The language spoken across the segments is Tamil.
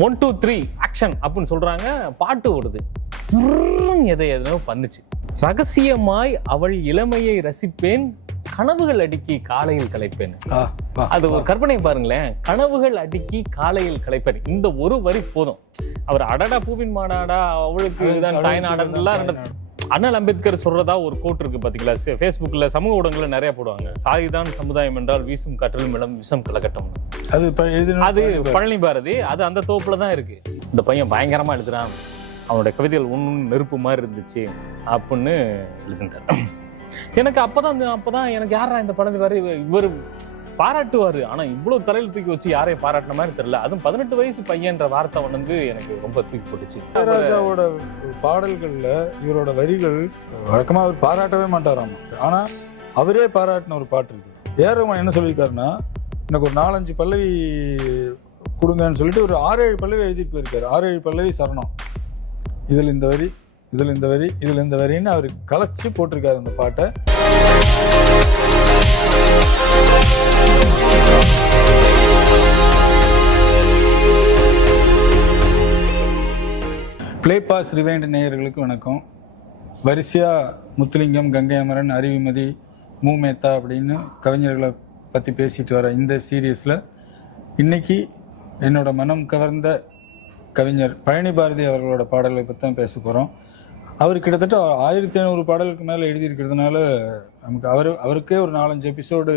1 2 3 ஆக்ஷன் அப்படின்னு சொல்றாங்க. பாட்டு ஓடுது. எதோ பண்ணுச்சு. ரகசியமாய் அவள் இளமையை ரசிப்பேன், கனவுகள் அடுக்கி காலையில் கலைப்பேன். அது ஒரு கற்பனை பாருங்களேன். கனவுகள் அடுக்கி காலையில் கலைப்பேன். இந்த ஒரு வரி போதும். அவர் அடடா பூவின் மாடாடா அவளுக்கு இதுதான் தாய்நாடெல்லாம் அண்ணல் அம்பேத்கர் சொல்றதா ஒரு கோட் இருக்கு பாத்தீங்களா? ஃபேஸ்புக்ல சமூக ஊடகங்கள்ல நிறைய போடுவாங்க. சாதிதான் சமுதாயம் என்றால் வீசும் காற்றிலும் இளம் விஷம் கலக்கட்டும். அது பழனி பாரதி. அது அந்த தோப்புல தான் இருக்கு. இந்த பையன் பயங்கரமா எழுதுறான், அவனுடைய கவிதைகள் ஒன்னு நெருப்பு மாதிரி இருந்துச்சு அப்படின்னு எழுதினார். எனக்கு அப்பதான் எனக்கு யாரா இந்த பழனி பாரதி இவர் பாராட்டுவாரு. ஆனா இவ்வளவு தலையில தூக்கி வச்சு யாரையும் பாராட்டின மாதிரி தெரியல. அதுவும் 18 வயசு பையன்ற வார்த்தை வந்து எனக்கு ரொம்ப தூக்கி போட்டுச்சு. இளையராஜாவோட பாடல்கள்ல இவரோட வரிகள் வழக்கமா அவர் பாராட்டவே மாட்டாராமா. ஆனா அவரே பாராட்டின ஒரு பாட்டு இருக்கு. ஏஆர் என்ன சொல்லியிருக்காருன்னா, எனக்கு ஒரு 4-5 பல்லவி கொடுங்கன்னு சொல்லிட்டு ஒரு 6-7 பல்லவி எழுதிட்டு போயிருக்காரு. 6-7 பல்லவி சரணம், இதுல இந்த வரி, இதுல இந்த வரி, இதுல இந்த வரின்னு அவர் கலைச்சு போட்டிருக்காரு அந்த பாட்டை. பிளே பாஸ் ரிவைண்ட் நேயர்களுக்கு வணக்கம். வரிசையாக முத்துலிங்கம், கங்கை அமரன், அறிவுமதி, மூமேத்தா அப்படின்னு கவிஞர்களை பற்றி பேசிட்டு வர இந்த சீரியஸில் இன்னைக்கு என்னோட மனம் கவர்ந்த கவிஞர் பழனி பாரதி அவர்களோட பாடல்களை பற்றி தான் பேச போகிறோம். அவர் கிட்டத்தட்ட 1500 பாடலுக்கு மேலே எழுதியிருக்கிறதுனால நமக்கு அவருக்கே ஒரு 4-5 எபிசோடு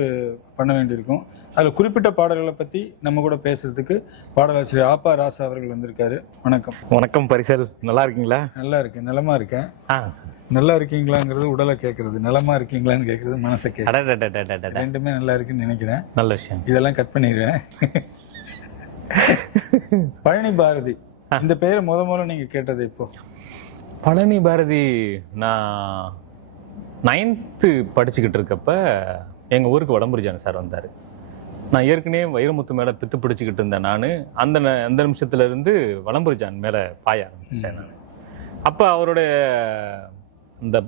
பண்ண வேண்டியிருக்கும். அதில் குறிப்பிட்ட பாடல்களை பற்றி நம்ம கூட பேசுறதுக்கு பாடலாசிரியர் ஆப்பா ராசா அவர்கள் வந்திருக்காரு. வணக்கம். வணக்கம் பரிசல். நல்லா இருக்கீங்களா? நல்லா இருக்கேன், நலமா இருக்கேன். நல்லா இருக்கீங்களாங்கிறது உடலை கேட்கறது, நலமா இருக்கீங்களான்னு கேட்கறது மனசை கேட்கறது. ரெண்டுமே நல்லா இருக்குன்னு நினைக்கிறேன். நல்ல விஷயம். இதெல்லாம் கட் பண்ணிடுறேன். பழனி பாரதி இந்த பெயரை முதல்ல நீங்க கேட்டது இப்போ? பழனி பாரதி நான் 9th படிச்சுக்கிட்டு இருக்கப்ப எங்கள் ஊருக்கு வடம்புரிஜான் சார் வந்தார். நான் ஏற்கனவே வைரமுத்து மேலே பித்து பிடிச்சிக்கிட்டு இருந்தேன். நான் அந்த நிமிஷத்துல இருந்து வடம்புரிஜான் மேலே பாய ஆரம்பிச்சிட்டேன். நான் அப்போ அவருடைய இந்த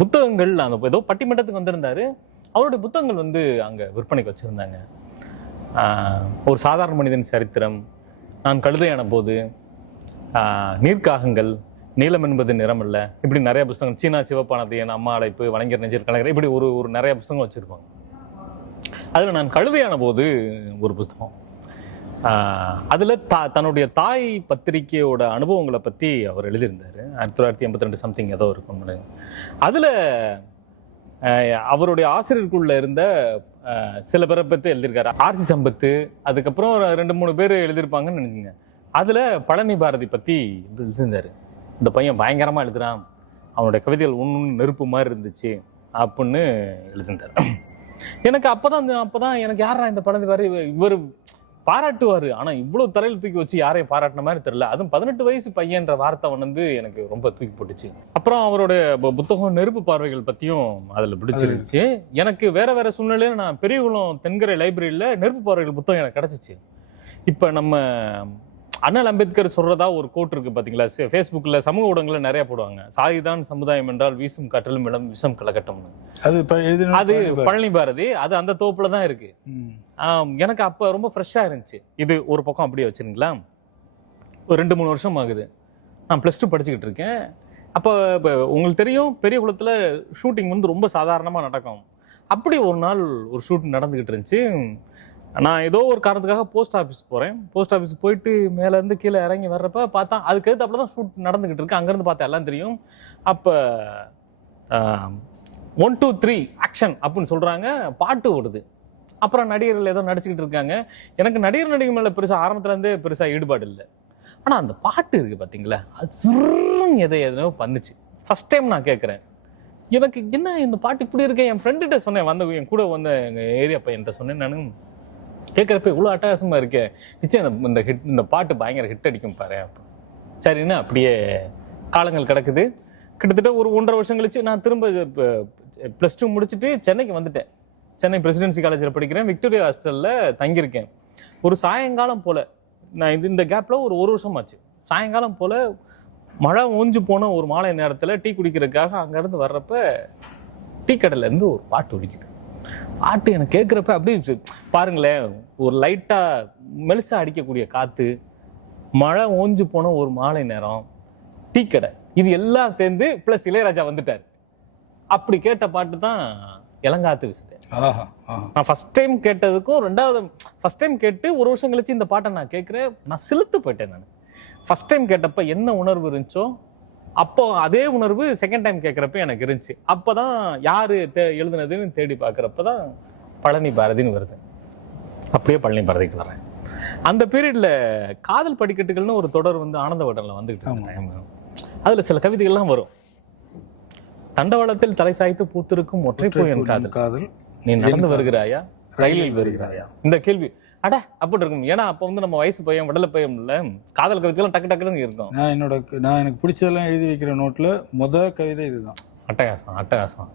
புத்தகங்கள் அந்த ஏதோ பட்டிமன்றத்துக்கு வந்திருந்தாரு. அவருடைய புத்தகங்கள் வந்து அங்கே விற்பனைக்கு வச்சுருந்தாங்க. ஒரு சாதாரண மனிதன் சரித்திரம், நான் கழுதையான போது, நீர்க்காகங்கள், நீலம் என்பது நிறம் இல்லை, இப்படி நிறைய புத்தகங்கள், சீனா சிவப்பானது, என் அம்மா அழைப்பு, வணங்கர் நெஞ்சர் கணக்கர், இப்படி ஒரு நிறைய புத்தகங்கள் வச்சுருப்பாங்க. அதில் நான் கழுதையான போது ஒரு புத்தகம், அதில் தன்னுடைய தாய் பத்திரிகையோட அனுபவங்களை பற்றி அவர் எழுதியிருந்தார். 1982 சம்திங் ஏதோ இருக்கும். அதில் அவருடைய ஆசிரியருக்குள்ள இருந்த சில பேரை பற்றி எழுதியிருக்காரு. ஆர்சி சம்பத்து, அதுக்கப்புறம் 2-3 பேர் எழுதியிருப்பாங்கன்னு நினைக்குங்க. அதில் பழனி பாரதி பற்றி எழுதியிருந்தார். இந்த பையன் பயங்கரமா எழுதுறான், அவனுடைய கவிதைகள் ஒன்று நெருப்பு மாதிரி இருந்துச்சு அப்படின்னு எழுதினார். எனக்கு அப்பதான் எனக்கு யாரா இந்த பழனி பாரதி இவர் பாராட்டுவாரு. ஆனா இவ்வளவு தலையில தூக்கி வச்சு யாரையும் பாராட்டின மாதிரி தெரியல. அதுவும் 18 வயசு பையன்ற வார்த்தை வந்து எனக்கு ரொம்ப தூக்கி போட்டுச்சு. அப்புறம் அவருடைய புத்தகம் நெருப்பு பார்வைகள் பத்தியும் அதுல பிடிச்சிருந்துச்சு. எனக்கு வேற சூழ்நிலையில நான் பெரியகுளம் தென்கரை லைப்ரரியில நெருப்பு பார்வைகள் புத்தகம் எனக்கு கிடைச்சிச்சு. இப்ப நம்ம அண்ணல் அம்பேத்கர் சொல்றதா ஒரு கோட் இருக்கு பாத்தீங்களா? ஃபேஸ்புக்ல சமூக ஊடகங்கள்ல நிறைய போடுவாங்க. சாதிதான் சமுதாயம் என்றால் வீசும் காற்றிலும் இளம் விஷம் கலக்கட்டும். அது பழனி பாரதி. அது அந்த தோப்புல தான் இருக்கு. எனக்கு அப்ப ரொம்ப ஃப்ரெஷ்ஷா இருந்துச்சு. இது ஒரு பக்கம் அப்படியே வச்சிருங்களா. ஒரு 2-3 வருஷம் ஆகுது. நான் +2 படிச்சுக்கிட்டு இருக்கேன். அப்போ உங்களுக்கு தெரியும், பெரிய குளத்துல ஷூட்டிங் வந்து ரொம்ப சாதாரணமா நடக்கும். அப்படி ஒரு நாள் ஒரு ஷூட்டிங் நடந்துகிட்டு இருந்துச்சு. நான் ஏதோ ஒரு காரணத்துக்காக போஸ்ட் ஆஃபீஸ் போகிறேன். போஸ்ட் ஆஃபீஸ் போயிட்டு மேலேருந்து கீழே இறங்கி வர்றப்ப பார்த்தா அதுக்கு எதிர்த்து தான் ஷூட் நடந்துக்கிட்டு இருக்கு. அங்கேருந்து பார்த்தா எல்லாம் தெரியும். அப்போ 1 2 3 ஆக்ஷன் அப்படின்னு சொல்கிறாங்க. பாட்டு ஓடுது. அப்புறம் நடிகர்கள் ஏதோ நடிச்சுக்கிட்டு இருக்காங்க. எனக்கு நடிகை மேலே ஆரம்பத்துலேருந்தே பெருசாக ஈடுபாடு இல்லை. ஆனால் அந்த பாட்டு இருக்குது பார்த்தீங்களா, அது எதோ பண்ணுச்சு. ஃபர்ஸ்ட் டைம் நான் கேட்குறேன், எனக்கு என்ன இந்த பாட்டு இப்படி இருக்கேன். என் ஃப்ரெண்டுகிட்ட சொன்னேன், என் கூட வந்த எங்கள் ஏரியா பையன்கிட்ட சொன்னேன். நான் கேட்குறப்ப இவ்வளோ அட்டகாசமாக இருக்கேன், நிச்சயம் இந்த பாட்டு பயங்கர ஹிட் அடிக்கும் பாரு. சரின்னு அப்படியே காலங்கள் கிடக்குது. கிட்டத்தட்ட ஒரு 1.5 வருஷம் கழிச்சு நான் திரும்ப +2 முடிச்சுட்டு சென்னைக்கு வந்துட்டேன். சென்னை பிரசிடென்சி காலேஜில் படிக்கிறேன். விக்டோரியா ஹாஸ்டலில் தங்கியிருக்கேன். ஒரு சாயங்காலம் போல், நான் இந்த கேப்பில் ஒரு வருஷம் ஆச்சு. சாயங்காலம் போல் மழை ஓஞ்சு போன ஒரு மாலை நேரத்தில் டீ குடிக்கிறதுக்காக அங்கேருந்து வர்றப்ப டீ கடையிலேருந்து ஒரு பாட்டு ஒடிக்குது. பாட்டு எனக்கு கேட்குறப்ப அப்படியே பாருங்களேன், ஒரு லைட்டாக மெலிசா அடிக்கக்கூடிய காற்று, மழை ஓஞ்சு போன ஒரு மாலை நேரம், டீ கடை, இது எல்லாம் சேர்ந்து பிளஸ் இளையராஜா வந்துட்டார். அப்படி கேட்ட பாட்டு தான் இளங்காத்து விசிட்டு. நான் ஃபர்ஸ்ட் டைம் கேட்டதுக்கும் ரெண்டாவது ஃபர்ஸ்ட் டைம் கேட்டு ஒரு வருஷம் கழிச்சு இந்த பாட்டை நான் கேட்கிறேன். நான் சிலுத்து போயிட்டேன். நான் ஃபர்ஸ்ட் டைம் கேட்டப்ப என்ன உணர்வு இருந்துச்சோ அப்போ அதே உணர்வு செகண்ட் டைம் கேட்குறப்ப எனக்கு இருந்துச்சு. அப்போதான் யாரு எழுதுனதுன்னு தேடி பார்க்குறப்பதான் பழனி பாரதின்னு வருது. அப்படியே பழனி பாரதிக்கு வரேன். அந்த பீரியட்ல காதல் படிக்கட்டுகள்னு ஒரு தொடர் வந்து ஆனந்தவட்டன்ல வந்துகிட்டு அதுல சில கவிதைகள்லாம் வரும். தண்டவாளத்தில் தலை சாய்த்து பூத்திருக்கும் ஒற்றை போயன் காதல், நீ நடந்து வருகிறாயா ரயிலில் வருகிறாயா, இந்த கேள்வி அட அப்படி இருக்கும். ஏன்னா அப்ப வந்து நம்ம வயசு பையன் விடல பையன் இல்ல, காதல் கவிதைலாம் டக்கு டக்குன்னு இருக்கும். நான் எனக்கு பிடிச்சதெல்லாம் எழுதி வைக்கிற நோட்ல கவிதை இதுதான். அட்டகாசம் அட்டகாசம்.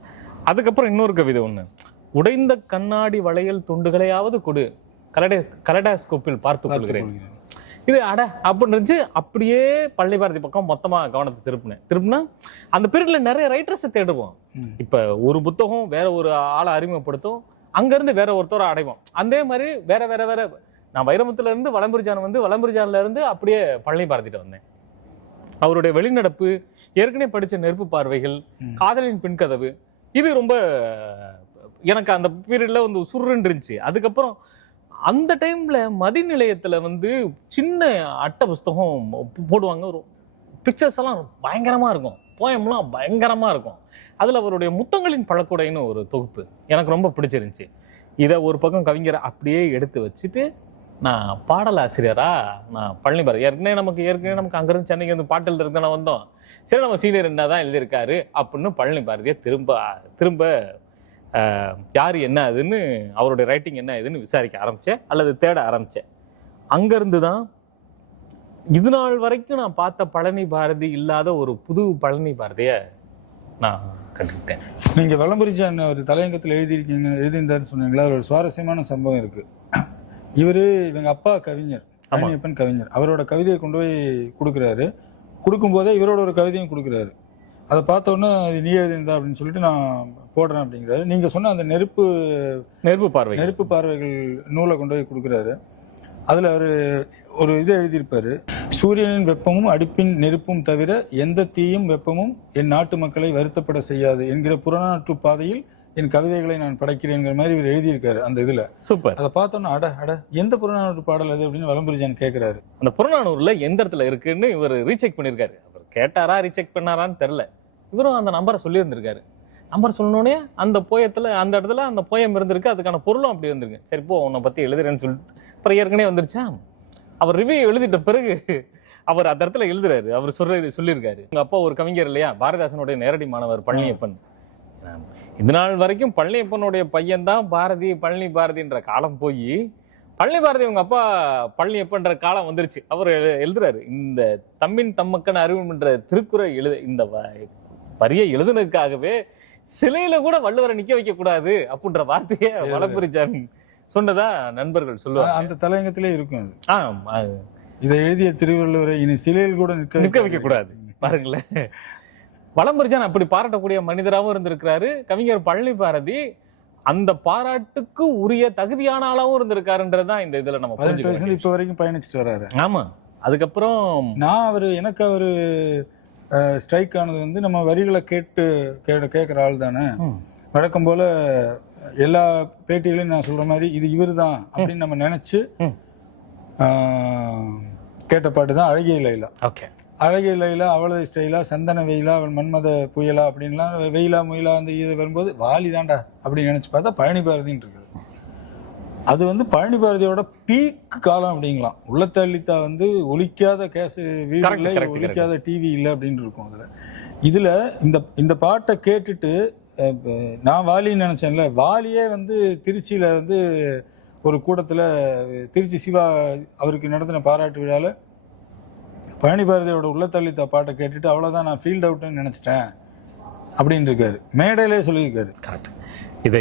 அதுக்கப்புறம் இன்னொரு கவிதை ஒண்ணு, உடைந்த கண்ணாடி வளையல் துண்டுகளையாவது கொடு, கலடாஸ்கோப்பில் பார்த்து கொள்கிறேன். இது அட அப்படின்னு இருந்துச்சு. அப்படியே பழனி பாரதி பக்கம் மொத்தமா கவனத்தை திருப்பினா அந்த பீரியட்ல நிறைய ரைட்டர்ஸை தேடுவோம். இப்ப ஒரு புத்தகம் வேற ஒரு ஆளை அறிமுகப்படுத்தும், அங்க இருந்து வேற ஒருத்தரை அடைவோம். அதே மாதிரி வேற வேற வேற நான் வைரமுத்துல இருந்து வலம்புரிஜான் வந்து வலம்புரிஜான்ல இருந்து அப்படியே பழனி பாரதிட்ட வந்தேன். அவருடைய வெளிநடப்பு, ஏற்கனவே படிச்ச நெருப்பு பார்வைகள், காதலின் பின்கதவு, இது ரொம்ப எனக்கு அந்த பீரியட்ல வந்து சுருன்னு இருந்துச்சு. அதுக்கப்புறம் அந்த டைம்ல மதி நிலையத்துல வந்து சின்ன அட்டை புஸ்தகம் போடுவாங்க. ஒரு பிக்சர்ஸ் எல்லாம் பயங்கரமா இருக்கும், போயம்லாம் பயங்கரமா இருக்கும். அதுல அவருடைய முத்தங்களின் பழக்குடைன்னு ஒரு தொகுப்பு எனக்கு ரொம்ப பிடிச்சிருந்துச்சு. இதை ஒரு பக்கம் கவிஞரை அப்படியே எடுத்து வச்சுட்டு நான் பாடல் ஆசிரியரா நான் பழனி பாரதி ஏற்கனவே நமக்கு அங்கிருந்து சென்னைக்கு வந்து பாட்டு எழுதுறதுக்கு வந்தோம். சரி நம்ம சீனியர் என்னதான் எழுதியிருக்காரு அப்படின்னு பழனி பாரதியை திரும்ப யார் என்ன அதுன்னு அவருடைய ரைட்டிங் என்ன இதுன்னு விசாரிக்க ஆரம்பிச்சேன் அல்லது தேட ஆரம்பிச்சேன். அங்கிருந்து தான் இது நாள் வரைக்கும் நான் பார்த்த பழனி பாரதி இல்லாத ஒரு புது பழனி பாரதியை நான் கண்டுக்கிட்டேன். நீங்க வலம்புரிஜான் ஒரு தலையங்கத்தில் எழுதியிருந்தாருன்னு சொன்னீங்களா, ஒரு சுவாரஸ்யமான சம்பவம் இருக்கு. இவங்க அப்பா கவிஞர், பழனியப்பன் கவிஞர், அவரோட கவிதையை கொண்டு போய் கொடுக்குறாரு. கொடுக்கும்போதே இவரோட ஒரு கவிதையும் கொடுக்குறாரு. அதை பார்த்த உடனே அது நீ எழுதியிருந்தா அப்படின்னு சொல்லிட்டு நான் போடுறேன் அப்படிங்கிறாரு. நீங்க சொன்ன அந்த நெருப்பு பார்வைகள் நூலை கொண்டு போய் கொடுக்குறாரு. அதுல ஒரு இதை எழுதியிருப்பாரு, சூரியனின் வெப்பமும் அடுப்பின் நெருப்பும் தவிர எந்த தீயும் வெப்பமும் என் நாட்டு மக்களை வருத்தப்பட செய்யாது என்கிற புறநானூற்று பாதையில் என் கவிதைகளை நான் படைக்கிறேங்கிற மாதிரி இவர் எழுதியிருக்காரு அந்த இதுல. சூப்பர். அதை பார்த்தோன்னா அட எந்த புறநானூற்று பாடல் அது அப்படின்னு வலம்புரிஜான் கேட்கிறாரு. அந்த புறநானூறுல எந்த இடத்துல இருக்குன்னு இவர் ரீசெக் பண்ணிருக்காரு. அவர் கேட்டாரா ரீசெக் பண்ணாரான்னு தெரியல. இவரும் அந்த நம்பரை சொல்லியிருந்திருக்காரு. நம்பர் சொன்னோடனே அந்த போயத்துல அந்த இடத்துல அந்த போயம் இருந்திருக்கு, அதுக்கான பொருளும் அப்படி இருந்திருக்கு. சரி போ உன்னை பத்தி எழுதுறேன்னு சொல்லிட்டு அப்புறம் ஏற்கனவே வந்துருச்சா. அவர் ரிவ்யூ எழுதிட்ட பிறகு அவர் அந்த இடத்துல எழுதுறாரு. அவர் சொல்லியிருக்காரு, உங்க அப்பா ஒரு கவிஞர் இல்லையா, பாரதிதாசனுடைய நேரடி மாணவர் பழனியப்பன். இது நாள் வரைக்கும் பழனியப்பனுடைய பையன் தான் பழனி பாரதின்ற காலம் போய் பழனி பாரதி உங்க அப்பா பழனியப்பன்ற காலம் வந்துருச்சு. அவர் எழுதுறாரு, இந்த தம்மின் தம்மக்கன் அறிவுன்ற திருக்குறள் இந்த வரியை எழுதுனதுக்காகவே சிலையில கூட வள்ளுவரை நிக்க வைக்க கூடாது அப்படின்ற வார்த்தையை வலம்புரிஜான் சொன்னதா நண்பர்கள் சொல்லுவாங்க. அந்த தலையங்கத்திலே இருக்கும். இதை எழுதிய திருவள்ளுவரை இனி சிலையில் கூட நிக்க வைக்க கூடாது. பாருங்களேன், வலம்புரிஜான் அப்படி பாராட்டக்கூடிய மனிதராகவும் இருந்திருக்கிறாரு. கவிஞர் பழனி பாரதி அந்த பாராட்டுக்கு உரிய தகுதியான ஆளாவும் இருந்திருக்காருன்றதுதான் இந்த இதுல நம்ம 18 வயசுல இப்ப வரைக்கும் பயணிச்சுட்டு வர்றாரு. ஆமா. அதுக்கப்புறம் நான் எனக்கு ஸ்ட்ரைக் ஆனது வந்து நம்ம வரிகளை கேட்கிற ஆள் தானே. வழக்கம் போல எல்லா பேட்டிகளையும் நான் சொல்ற மாதிரி இது இவர் தான் அப்படின்னு நம்ம நினைச்சு கேட்ட பாட்டு தான் அழகிய லைலா. அழகிய லைலா, அவளது ஸ்டைலா, சந்தன வெயிலா, அவள் மன்மத புயலா அப்படின்லாம் வெயிலா முயலா அந்த இது வரும்போது வாலி தாண்டா அப்படின்னு நினைச்சு பார்த்தா பழனி பாரதின்னு இருக்குது. அது வந்து பழனி பாரதியோட பீக் காலம் அப்படிங்களாம். உள்ளத்தள்ளித்தா வந்து ஒலிக்காத வீடு இல்லை, ஒலிக்காத டிவி இல்லை அப்படின்னு இருக்கும். இதுல இந்த பாட்டை கேட்டுட்டு நான் வாலின்னு நினைச்சேன்ல, வாலியே வந்து திருச்சியில வந்து ஒரு கூட்டத்துல திருச்சி சிவா அவருக்கு நடத்தின பாராட்டு விழால பழனி பாரதியோட உள்ளத்தள்ளித்தா பாட்டை கேட்டுட்டு அவ்வளவுதான் நான் ஃபீல்ட் அவுட்னு நினைச்சிட்டேன் அப்படின்னு இருக்காரு. மேடையிலே சொல்லியிருக்காரு. கரெக்ட்.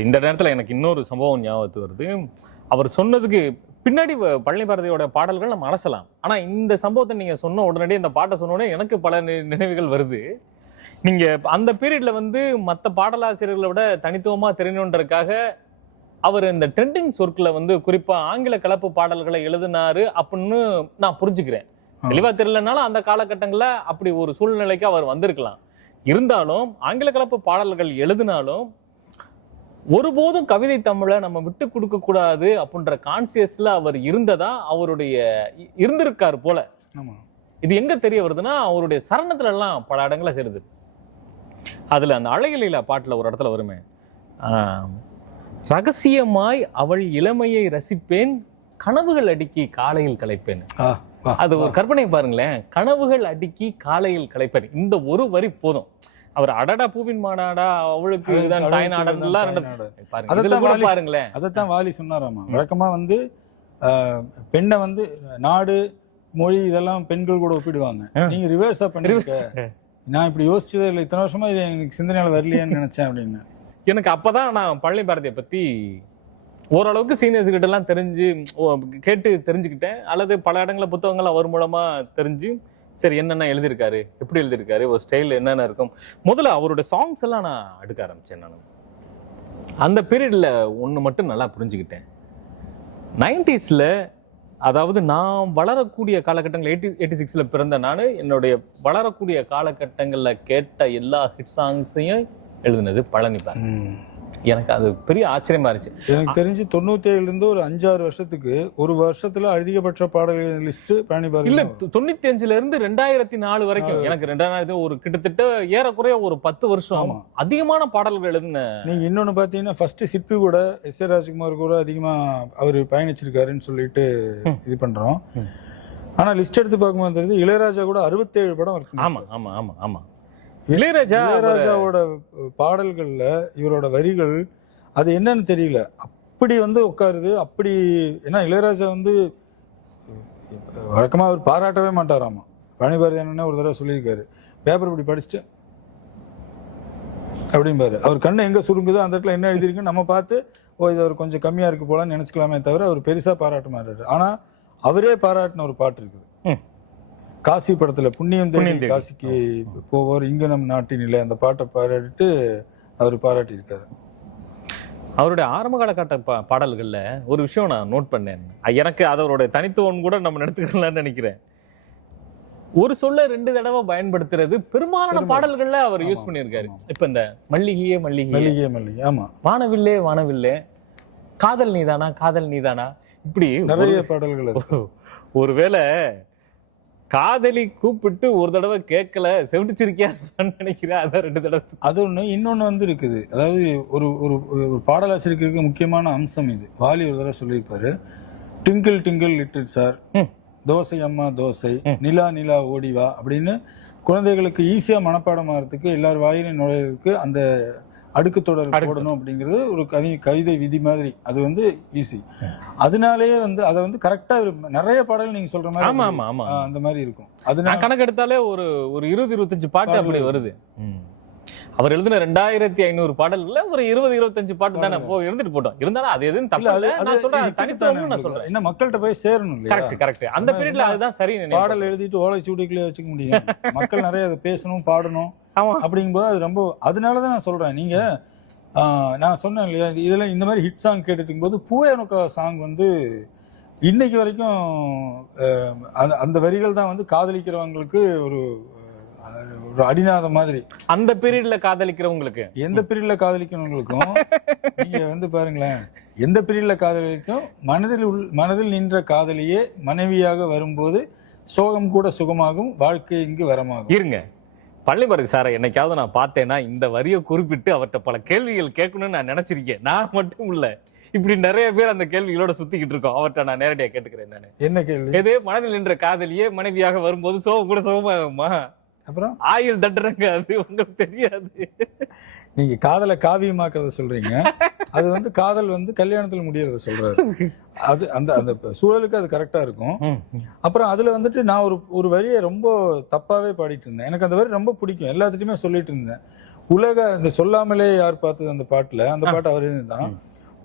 இந்த நேரத்தில் எனக்கு இன்னொரு சம்பவம் ஞாபகத்து வருது. அவர் சொன்னதுக்கு பின்னாடி பழனி பாரதியோட பாடல்கள் நம்ம அலசலாம். ஆனா இந்த சம்பவத்தை நீங்க சொன்ன உடனடியே இந்த பாட்டை சொன்ன உடனே எனக்கு பல நினைவுகள் வருது. நீங்க அந்த பீரியட்ல வந்து மற்ற பாடலாசிரியர்களை விட தனித்துவமா தெரியணுன்றதுக்காக அவர் இந்த ட்ரெண்டிங் சொற்களை வந்து குறிப்பா ஆங்கில கலப்பு பாடல்களை எழுதினாரு அப்படின்னு நான் புரிஞ்சுக்கிறேன். தெளிவா தெரியலனாலும் அந்த காலகட்டங்கள்ல அப்படி ஒரு சூழ்நிலைக்கு அவர் வந்திருக்கலாம். இருந்தாலும் ஆங்கில கலப்பு பாடல்கள் எழுதினாலும் ஒருபோதும் கவிதை தமிழை நம்ம விட்டு கொடுக்க கூடாது அப்படின்ற கான்சியஸ்ல அவர் இருந்ததா அவருடைய இருந்திருக்காரு போல. இது எங்க தெரிய வருதுன்னா அவருடைய சரணத்துல எல்லாம் பல இடங்களை சேருது. அதுல அந்த அழகில பாட்டுல ஒரு இடத்துல வருமே, ரகசியமாய் அவள் இளமையை ரசிப்பேன், கனவுகள் அடுக்கி காலையில் கலைப்பேன். அது ஒரு கற்பனை பாருங்களேன், கனவுகள் அடுக்கி காலையில் கலைப்பேன். இந்த ஒரு வரி போதும். அவர் அடடா பூவின் மாநாடா அவளுக்கு பாருங்களேன். அதைத்தான் வாலி சொன்னாராமா. வழக்கமா வந்து பெண்ணை வந்து நாடு மொழி இதெல்லாம் பெண்கள் கூட ஒப்பிடுவாங்க. நீங்க ரிவர்ஸா பண்ணிருக்க, நான் இப்படி யோசிச்சதே இல்லை, இத்தனை வருஷமா இது எனக்கு சிந்தனையால வரலையான்னு நினைச்சேன் அப்படின்னு. எனக்கு அப்பதான் நான் பழனி பாரதியை பத்தி ஓரளவுக்கு சீனியர்ஸ் கிட்ட எல்லாம் கேட்டு தெரிஞ்சுக்கிட்டேன், அல்லது பல இடங்கள புத்தகங்கள் அவர் மூலமா தெரிஞ்சு சரி என்னென்ன எழுதியிருக்காரு, எப்படி எழுதியிருக்காரு, ஒரு ஸ்டைல் என்னென்ன இருக்கும். முதல்ல அவரோட சாங்ஸ் எல்லாம் நான் எடுக்க ஆரம்பிச்சேன். நான் அந்த பீரியட்ல ஒன்று மட்டும் நல்லா புரிஞ்சுக்கிட்டேன். 90ஸ்ல, அதாவது நான் வளரக்கூடிய காலகட்டங்கள் 86ல பிறந்த நான், என்னுடைய வளரக்கூடிய காலகட்டங்களில் கேட்ட எல்லா ஹிட் சாங்ஸையும் எழுதினது பழனி பாரதி. எனக்கு அது பெரிய ஆச்சரியமா இருந்துச்சு. எனக்கு தெரிஞ்சு 97ல இருந்து ஒரு 5-6 வருஷத்துக்கு ஒரு வருஷத்துல அதிகபட்ச பாடல்கள் லிஸ்ட் பழனி பாரதி இல்ல. 95ல இருந்து 2004 வரைக்கும், எனக்கு 2000 ஒரு கிட்டத்தட்ட ஏறக்குறைய ஒரு 10 வருஷம் அதிகமான பாடல்கள் எழுதின. நீங்க இன்னொன்னு பாத்தீங்கன்னா ஃபர்ஸ்ட் சிற்பி கூட எஸ் ஏ ராஜ்குமார் கூட அதிகமா அவர் பயணிச்சிருக்காருன்னு சொல்லிட்டு இது பண்றோம். ஆனா லிஸ்ட் எடுத்து பார்க்கும்போது தெரியுது இளையராஜா கூட 67 படம் இருக்கு. ஆமா ஆமா ஆமா ஆமா. இளையராஜாவோட பாடல்கள்ல இவரோட வரிகள் அது என்னன்னு தெரியல, அப்படி வந்து உட்காருது. அப்படி ஏன்னா இளையராஜா வந்து வழக்கமா அவர் பாராட்டவே மாட்டாராமா. பழனி பாரதி என்ன ஒரு தடவை சொல்லியிருக்காரு, பேப்பர் இப்படி படிச்சுட்டு அப்படிம்பாரு. அவர் கண்ணு எங்க சுருங்குதோ அந்த இடத்துல என்ன எழுதியிருக்குன்னு நம்ம பார்த்து இது அவர் கொஞ்சம் கம்மியா இருக்கு போலான்னு நினைச்சுக்கலாமே தவிர அவர் பெருசா பாராட்ட மாட்டாரு. ஆனா அவரே பாராட்டின ஒரு பாட்டு இருக்குது, காசி படத்துல புண்ணியம் தேடி காசிக்கு போவோர் இங்க நம் நாட்டினில்லை, அந்த பாட்டை பாராட்டிட்டு அவர் பாராட்டியிருக்காரு. அவருடைய ஆரம்ப காலகட்ட பாடல்கள்ல ஒரு விஷயம் நான் நோட் பண்ணேன், எனக்கு அதோட தனித்துவம் கூட நம்ம எடுத்துக்கலாம்னு நினைக்கிறேன். ஒரு சொல்ல 2 தடவை பயன்படுத்துறது பெரும்பாலான பாடல்கள்ல அவர் யூஸ் பண்ணியிருக்காரு. இப்ப இந்த மல்லிகையே மல்லிகை மல்லிகை மல்லிகை, ஆமா, வானவில்லே வானவில்லே, காதல் நீதானா காதல் நீதானா, இப்படி நிறைய பாடல்கள். ஒருவேளை காதலி கூப்பிட்டு ஒரு தடவை கேட்கல செவிச்சிருக்கியான்னு நினைக்கிறேன், அதான் 2 தடவை. அது ஒண்ணு. இன்னொன்னு வந்து இருக்குது, அதாவது ஒரு ஒரு ஒரு பாடலாசிரியருக்கு முக்கியமான அம்சம் இது. வாலி ஒரு தடவை சொல்லியிருப்பாரு, டிங்கிள் டிங்கிள் லிட்டில் சார், தோசை அம்மா தோசை, நிலா நிலா ஓடிவா அப்படின்னு குழந்தைகளுக்கு ஈஸியா மனப்பாடம் ஆகிறதுக்கு, எல்லார் வாயிலும் நுழைவுக்கு அந்த அடுக்கு தொடர் போடணும் அப்படிங்கிறது ஒரு கவிதை விதி மாதிரி. அது வந்து ஈஸி. அதனாலேயே வந்து அதை வந்து கரெக்டா நிறைய பாடல் நீங்க சொல்ற மாதிரி அந்த மாதிரி இருக்கும். அது நான் கணக்கு எடுத்தாலே ஒரு 20-25 பாட்டு அப்படி வருது. அவர் எழுதின 2500 பாடல்கள்ல ஒரு 20-25 பாட்டு தானே எழுதிட்டு போட்டோம். இருந்தாலும் அது எதுவும் தப்பு இல்ல, நான் சொல்றேன் தனித்துவம்னு நான் சொல்றேன். என்ன மக்கள்கிட்ட போய் சேரணும் இல்லையா? கரெக்ட். அந்த பீரியட்ல அதுதான் சரி. பாடல் எழுதிட்டு ஓலை சூடிக்குள்ளே வச்சுக்க முடியும். மக்கள் நிறைய அதை பேசணும் பாடணும் அப்படிங்கும்போது அது ரொம்ப, அதனாலதான் நான் சொல்றேன். நீங்க நான் சொன்னேன் இல்லையா, இதுல இந்த மாதிரி ஹிட் சாங் கேட்டுட்டு இருக்கும்போது பூயனுக்கா சாங் வந்து இன்னைக்கு வரைக்கும் அந்த வரிகள் தான் வந்து காதலிக்கிறவங்களுக்கு ஒரு அடிநாதம் மாதிரி. அந்த பீரியட்ல காதலிக்கிறவங்களுக்கு, எந்த பீரியட்ல காதலிக்கிறவங்களுக்கும் நீங்க வந்து பாருங்களேன், எந்த பீரியட்ல காதலிக்கும் மனதில் நின்ற காதலியே மனைவியாக வரும்போது சோகம் கூட சுகமாகும், வாழ்க்கை இங்கு வரமாகும். இருங்க, பழனி பாரதி சாரை என்னைக்காவது நான் பார்த்தேன்னா இந்த வரியை குறிப்பிட்டு அவர்கிட்ட பல கேள்விகள் கேட்கணும்னு நான் நினைச்சிருக்கேன். நான் மட்டும் இல்ல, இப்படி நிறைய பேர் அந்த கேள்விகளோட சுத்திக்கிட்டு இருக்கோம். அவர்கிட்ட நான் நேரடியா கேட்டுக்கிறேன். நான் என்ன கேள்வி? எது மனதில் நின்ற காதலியே மனைவியாக வரும்போது சோகம் கூட சுகமாகுமா? அப்புறம் ஆயில் தட்டுறங்க, அது உங்களுக்கு தெரியாது. நீங்க காதலை காவியமாக்குறத சொல்றீங்க, அது வந்து காதல் வந்து கல்யாணத்துல முடியறத சொல்றாரு. அது அந்த அந்த சூழலுக்கு அது கரெக்டா இருக்கும். அப்புறம் அதுல வந்துட்டு நான் ஒரு வரியை ரொம்ப தப்பாவே பாடிட்டு இருந்தேன். எனக்கு அந்த வரி ரொம்ப பிடிக்கும், எல்லாத்துட்டையுமே சொல்லிட்டு இருந்தேன். உலக இந்த சொல்லாமலே யார் பார்த்தது அந்த பாட்டுல, அந்த பாட்டு அவரே தான்,